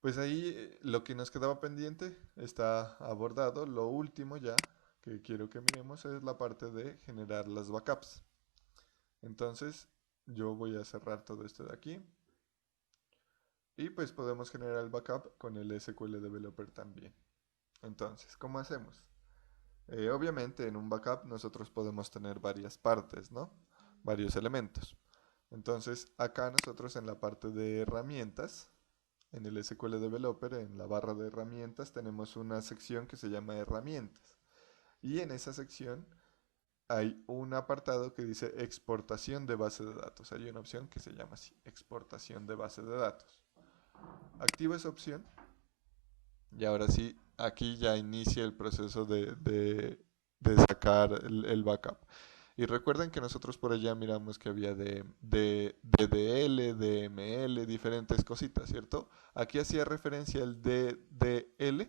Pues ahí lo que nos quedaba pendiente está abordado. Lo último ya que quiero que miremos es la parte de generar las backups. Entonces yo voy a cerrar todo esto de aquí y pues podemos generar el backup con el SQL Developer también. Entonces, ¿cómo hacemos? Obviamente en un backup nosotros podemos tener varias partes, ¿no? Varios elementos. Entonces acá nosotros en la parte de herramientas, en el SQL Developer, en la barra de herramientas, tenemos una sección que se llama herramientas. Y en esa sección hay un apartado que dice exportación de base de datos. Hay una opción que se llama así, exportación de base de datos. Activo esa opción y ahora sí, aquí ya inicia el proceso de sacar el backup. Y recuerden que nosotros por allá miramos que había de DDL, DML, diferentes cositas, ¿cierto? Aquí hacía referencia el DDL,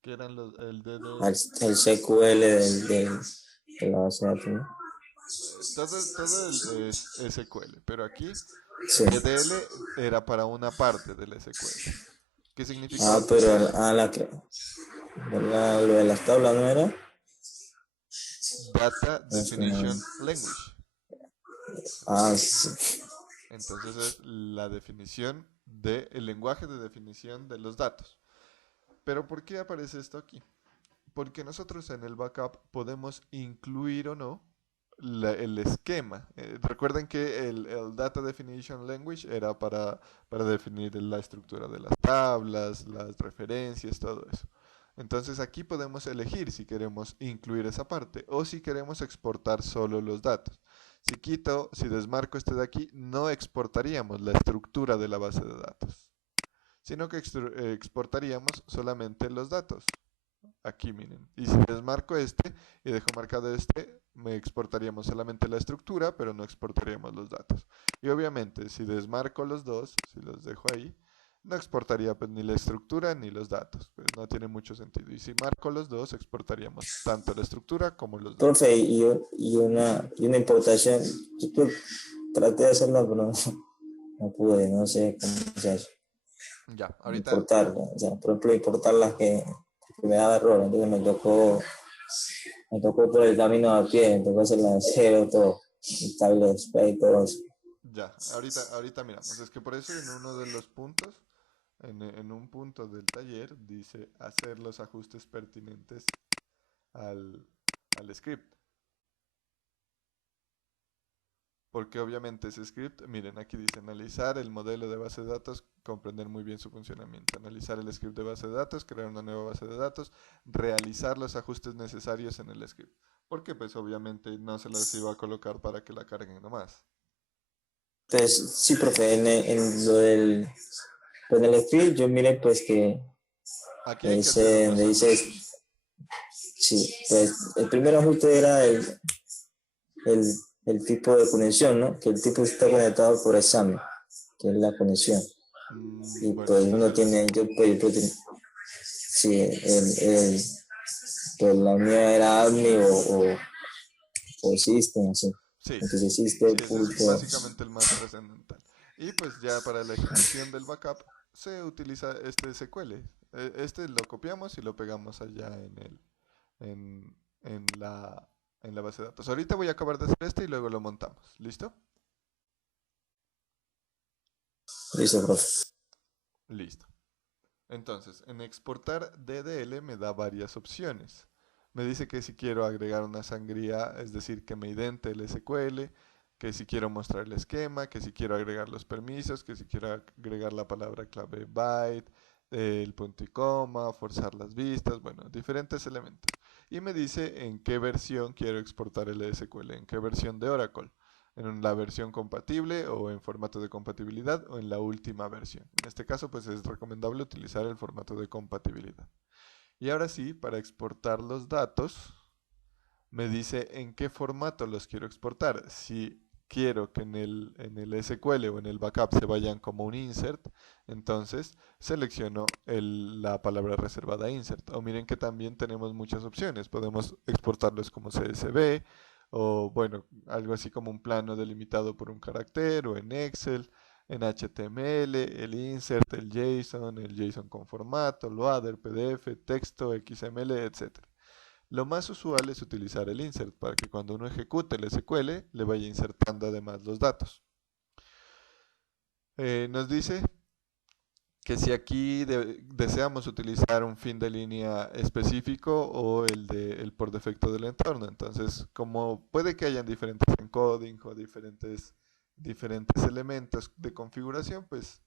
que eran el El, DDL. el SQL de la base de datos, ¿no? Todo es SQL, pero aquí Sí. DDL era para una parte del SQL. ¿Qué Ah, significaba? pero la que. ¿Verdad? Lo de las tablas no era. Data No sé. Definition Language. Ah, sí. Entonces es la definición el lenguaje de definición de los datos. Pero ¿por qué aparece esto aquí? Porque nosotros en el backup podemos incluir o no el esquema. Recuerden que el Data Definition Language era para definir la estructura de las tablas, las referencias, todo eso. Entonces aquí podemos elegir si queremos incluir esa parte o si queremos exportar solo los datos. Si desmarco este de aquí, no exportaríamos la estructura de la base de datos, sino que exportaríamos solamente los datos. Aquí miren. Y si desmarco este y dejo marcado este, me exportaríamos solamente la estructura, pero no exportaríamos los datos. Y obviamente, si desmarco los dos, si los dejo ahí, no exportaría pues, ni la estructura ni los datos. Pues no tiene mucho sentido. Y si marco los dos, exportaríamos tanto la estructura como los datos. Profe, y una importación. Yo traté de hacerla, pero no pude, no sé cómo se hace. Ya, ahorita Importar, ¿no? O sea, por ejemplo, importar las que. que me daba error, entonces me tocó por el camino a pie, me tocó hacer la cero, todo, el tablet display, todo eso. Ya, ahorita miramos. Es que por eso en uno de los puntos, en un punto del taller, dice hacer los ajustes pertinentes al, al script. Porque obviamente ese script, miren, aquí dice analizar el modelo de base de datos, comprender muy bien su funcionamiento, analizar el script de base de datos, crear una nueva base de datos, realizar los ajustes necesarios en el script. Porque pues obviamente no se los iba a colocar para que la carguen nomás. Entonces, sí, profe, en lo del, pues en el script yo miré pues que Aquí me hay que hacer dice, unos me dice, ajustes. sí, pues el primer ajuste era el, el tipo de conexión, ¿no? Que el tipo está conectado por examen, que es la conexión. Y Bueno, pues ese es uno el tiene, script. yo puedo tener, sí, pues la mía era ADMI o System, así. Sí, Entonces sí, System, ese es punto, básicamente el más trascendental. Y pues ya para la ejecución del backup se utiliza este SQL. Este lo copiamos y lo pegamos allá en, en la, en la base de datos. Ahorita voy a acabar de hacer este y luego lo montamos. ¿Listo? listo, profe. Listo. Entonces, en exportar DDL me da varias opciones. Me dice que si quiero agregar una sangría, es decir, que me idente el SQL, que si quiero mostrar el esquema, que si quiero agregar los permisos, que si quiero agregar la palabra clave byte, el punto y coma, forzar las vistas, bueno, diferentes elementos. Y me dice en qué versión quiero exportar el SQL, en qué versión de Oracle, en la versión compatible o en formato de compatibilidad o en la última versión. En este caso, pues es recomendable utilizar el formato de compatibilidad. Y ahora sí, para exportar los datos, me dice en qué formato los quiero exportar. Si quiero que en el SQL o en el backup se vayan como un insert, entonces selecciono la palabra reservada insert. O miren que también tenemos muchas opciones. Podemos exportarlos como CSV o bueno, algo así como un plano delimitado por un carácter o en Excel, en HTML, el insert, el JSON con formato, loader, PDF, texto, XML, etc. Lo más usual es utilizar el insert para que cuando uno ejecute el SQL le vaya insertando además los datos. Nos dice que si aquí deseamos utilizar un fin de línea específico o el por defecto del entorno. Entonces, como puede que hayan diferentes encoding o diferentes elementos de configuración, pues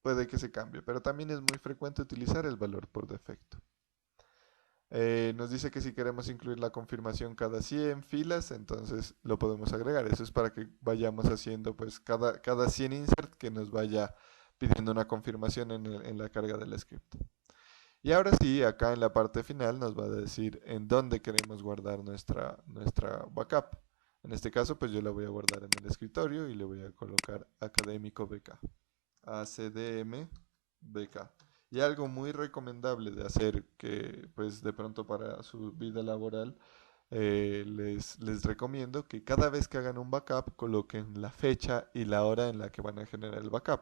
puede que se cambie. Pero también es muy frecuente utilizar el valor por defecto. Nos dice que si queremos incluir la confirmación cada 100 filas, entonces lo podemos agregar. Eso es para que vayamos haciendo pues cada 100 insert que nos vaya pidiendo una confirmación en la carga del script. Y ahora sí, acá en la parte final nos va a decir en dónde queremos guardar nuestra backup. En este caso, pues yo la voy a guardar en el escritorio y le voy a colocar académico BK. ACDM BK. Y algo muy recomendable de hacer que pues de pronto para su vida laboral les recomiendo que cada vez que hagan un backup coloquen la fecha y la hora en la que van a generar el backup.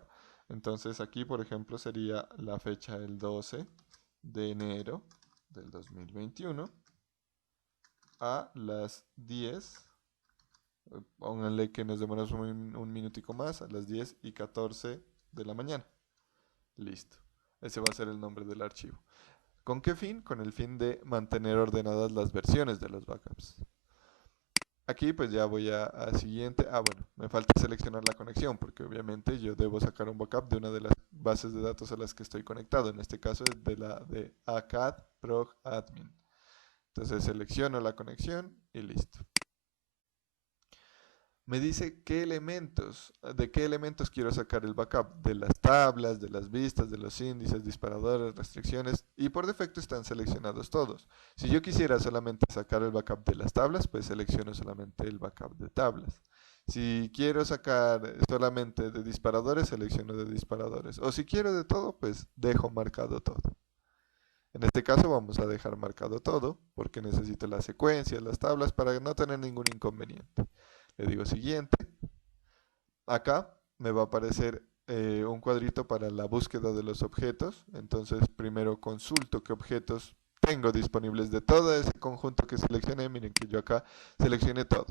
Entonces aquí por ejemplo sería la fecha el 12 de enero del 2021 a las 10. Pónganle que nos demoramos un minutico más a las 10:14 de la mañana. Listo. Ese va a ser el nombre del archivo. ¿Con qué fin? Con el fin de mantener ordenadas las versiones de los backups. Aquí pues ya voy a siguiente. Bueno, me falta seleccionar la conexión porque obviamente yo debo sacar un backup de una de las bases de datos a las que estoy conectado. En este caso es de la de ACAD Prog Admin. Entonces selecciono la conexión y listo. Me dice de qué elementos quiero sacar el backup, de las tablas, de las vistas, de los índices, disparadores, restricciones, y por defecto están seleccionados todos. Si yo quisiera solamente sacar el backup de las tablas, pues selecciono solamente el backup de tablas. Si quiero sacar solamente de disparadores, selecciono de disparadores. O si quiero de todo, pues dejo marcado todo. En este caso vamos a dejar marcado todo, porque necesito las secuencias, las tablas, para no tener ningún inconveniente. Le digo siguiente. Acá me va a aparecer un cuadrito para la búsqueda de los objetos. Entonces primero consulto qué objetos tengo disponibles de todo ese conjunto que seleccioné. Miren que yo acá seleccioné todo,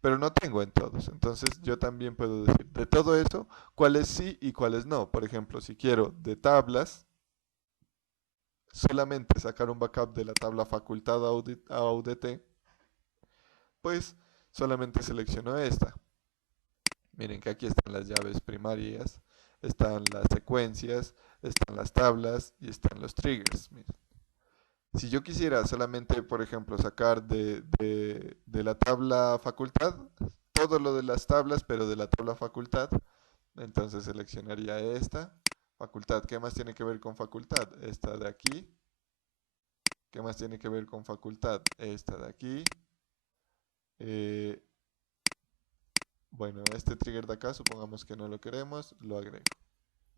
pero no tengo en todos. Entonces yo también puedo decir de todo eso, cuáles sí y cuáles no. Por ejemplo, si quiero de tablas, solamente sacar un backup de la tabla facultad AUDT, pues solamente selecciono esta. Miren que aquí están las llaves primarias, están las secuencias, están las tablas y están los triggers. Miren. Si yo quisiera solamente, por ejemplo, sacar de la tabla facultad, todo lo de las tablas, pero de la tabla facultad, entonces seleccionaría esta. Facultad, ¿qué más tiene que ver con facultad? Esta de aquí. ¿Qué más tiene que ver con facultad? Esta de aquí. Bueno, este trigger de acá, supongamos que no lo queremos, lo agrego.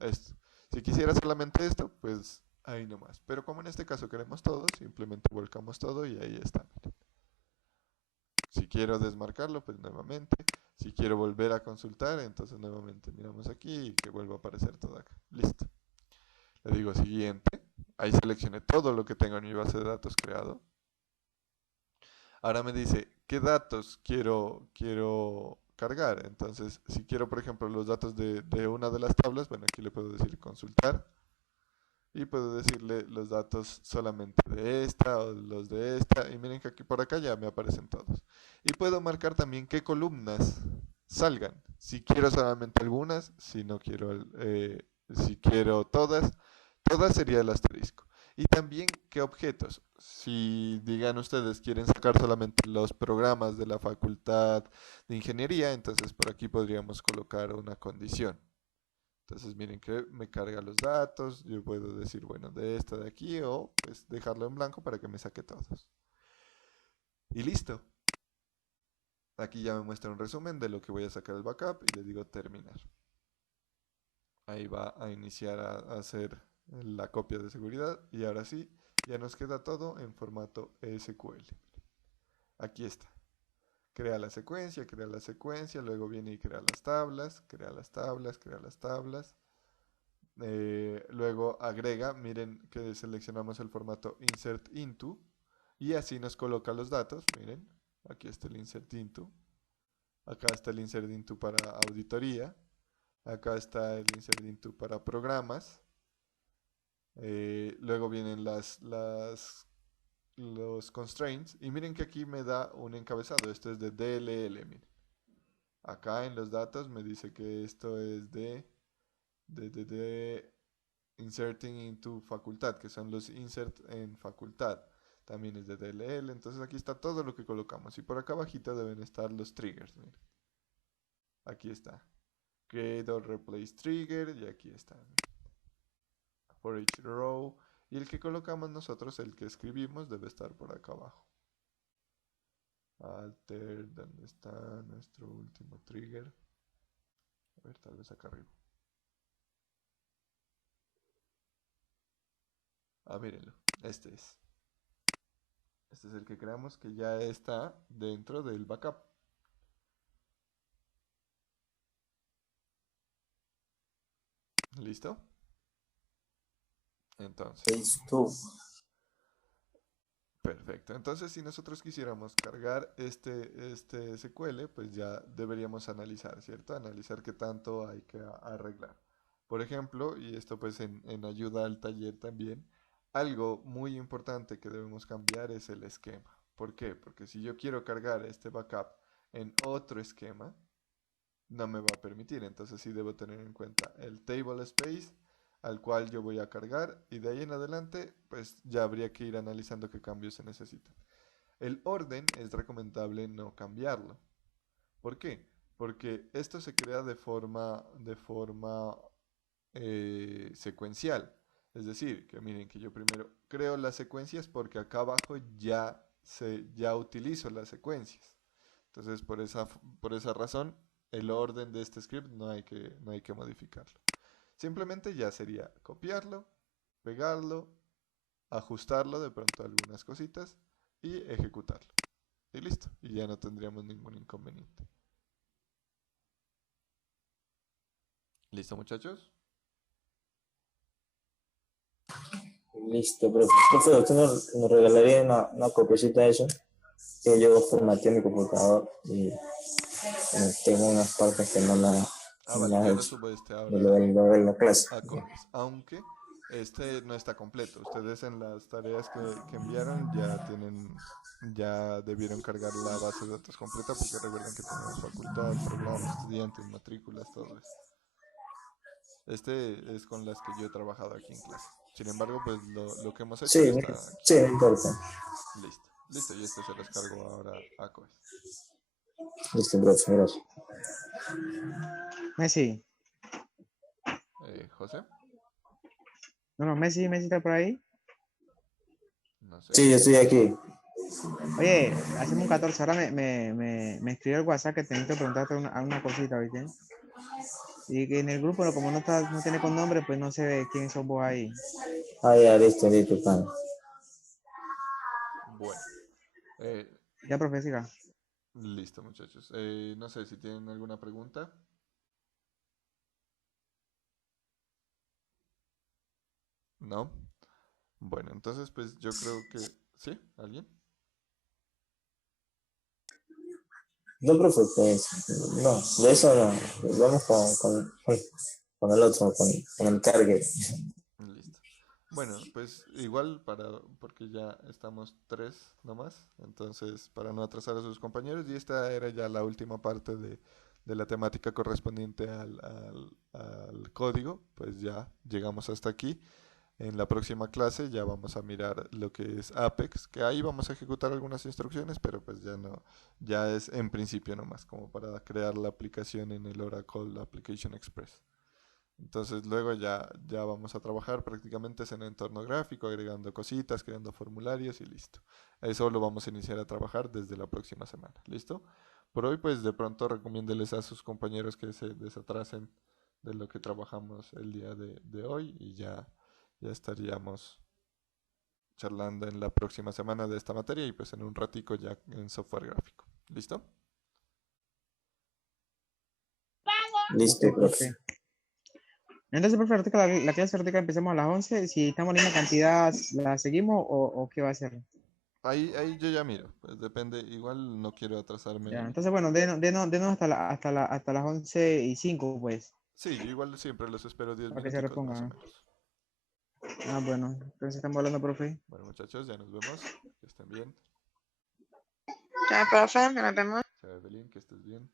Esto. Si quisiera solamente esto, pues ahí nomás. Pero como en este caso queremos todo, simplemente volcamos todo y ahí está. Miren. Si quiero desmarcarlo, pues nuevamente. Si quiero volver a consultar, entonces nuevamente miramos aquí y que vuelva a aparecer todo acá. Listo. Le digo siguiente. Ahí seleccioné todo lo que tengo en mi base de datos creado. Ahora me dice, ¿qué datos quiero cargar? Entonces, si quiero, por ejemplo, los datos de una de las tablas, bueno, aquí le puedo decir consultar. Y puedo decirle los datos solamente de esta o los de esta. Y miren que aquí por acá ya me aparecen todos. Y puedo marcar también qué columnas salgan. Si quiero solamente algunas, si no quiero, si quiero todas, todas sería el asterisco. Y también qué objetos. Si digan ustedes quieren sacar solamente los programas de la facultad de ingeniería, entonces por aquí podríamos colocar una condición. Entonces miren que me carga los datos, yo puedo decir, bueno, de esta de aquí o pues dejarlo en blanco para que me saque todos. Y listo. Aquí ya me muestra un resumen de lo que voy a sacar el backup y le digo terminar. Ahí va a iniciar a hacer la copia de seguridad y ahora sí, ya nos queda todo en formato SQL. Aquí está. Crea la secuencia, luego viene y crea las tablas, crea las tablas, crea las tablas. Luego agrega, miren que seleccionamos el formato insert into y así nos coloca los datos, miren, aquí está el insert into, acá está el insert into para auditoría, acá está el insert into para programas, luego vienen los constraints y miren que aquí me da un encabezado, esto es de DLL, miren. Acá en los datos me dice que esto es de inserting into facultad, que son los insert en facultad. También es de DLL, entonces aquí está todo lo que colocamos. Y por acá abajito deben estar los triggers, miren. Aquí está. Create or replace trigger, y aquí está. For each row. Y el que colocamos nosotros, el que escribimos, debe estar por acá abajo. Alter, ¿dónde está nuestro último trigger? A ver, tal vez acá arriba. Ah, mírenlo. Este es. Este es el que creamos que ya está dentro del backup. ¿Listo? Entonces, Listo. perfecto. Entonces, si nosotros quisiéramos cargar este SQL, pues ya deberíamos analizar, ¿cierto? Analizar qué tanto hay que arreglar. Por ejemplo, y esto pues en ayuda al taller también, algo muy importante que debemos cambiar es el esquema. ¿Por qué? Porque si yo quiero cargar este backup en otro esquema, no me va a permitir. Entonces sí debo tener en cuenta el table space al cual yo voy a cargar y de ahí en adelante pues ya habría que ir analizando qué cambios se necesitan. El orden es recomendable no cambiarlo. ¿Por qué? Porque esto se crea de forma secuencial. Es decir, que miren que yo primero creo las secuencias porque acá abajo ya utilizo las secuencias. Entonces por esa razón el orden de este script no hay que modificarlo. Simplemente ya sería copiarlo, pegarlo, ajustarlo de pronto algunas cositas y ejecutarlo. Y listo, y ya no tendríamos ningún inconveniente. ¿Listo, muchachos? Listo, profe. Profe, ¿usted nos regalaría una copiecita de eso? Que yo formateé mi computador y tengo unas partes que Ah, no vale, las he yo lo hecho subo este de ahora lo de la clase. a Codes, aunque este no está completo. Ustedes en las tareas que enviaron ya debieron cargar la base de datos completa porque recuerden que tenemos facultad, programa, estudiantes, matrículas, todo eso. Este es con las que yo he trabajado aquí en clase. Sin embargo, pues lo que hemos hecho Sí, está aquí. sí, no importa. Listo, listo, y este se los cargo ahora a Codes. Listo, profe, gracias. Messi. José, No, Messi está por ahí. no sé. Sí, yo estoy aquí. Oye, hacemos un 14. Ahora me escribió el WhatsApp que tengo que preguntarte una cosita, ¿viste? Y que en el grupo, como no tiene con nombre, pues no sé quién sos vos ahí. Ah, ya, listo, pan. Bueno, eh, Ya, profe, siga. listo, muchachos. No sé si tienen alguna pregunta. ¿No? Bueno, entonces pues yo creo que... ¿Sí? ¿Alguien? No, profe, pues, no, de eso no. Vamos con el otro, con el cargue. Listo. Bueno, pues igual porque ya estamos tres nomás, entonces para no atrasar a sus compañeros, y esta era ya la última parte de la temática correspondiente al código, pues ya llegamos hasta aquí. En la próxima clase ya vamos a mirar lo que es Apex, que ahí vamos a ejecutar algunas instrucciones, pero pues ya no, ya es en principio nomás, como para crear la aplicación en el Oracle Application Express. Entonces luego ya vamos a trabajar prácticamente en el entorno gráfico, agregando cositas, creando formularios y listo. Eso lo vamos a iniciar a trabajar desde la próxima semana. ¿Listo? Por hoy pues de pronto recomiéndeles a sus compañeros que se desatrasen de lo que trabajamos el día de hoy y ya estaríamos charlando en la próxima semana de esta materia y pues en un ratico ya en software gráfico. ¿Listo? Listo, Ok, profe. profe. Entonces, profe, ahorita la clase ahorita empecemos a las 11. Si estamos en la misma cantidad, ¿la seguimos o qué va a ser? Ahí yo ya miro, pues depende, igual no quiero atrasarme Ya, y... entonces, bueno, denos hasta las 11:05, pues, Sí, yo igual siempre los espero 10 para que se minuticos más o repongan. menos. Ah, bueno, entonces estamos hablando, profe. Bueno muchachos, ya nos vemos, que estén bien. Ya, profe, nos vemos. Chao Evelyn, que estés bien.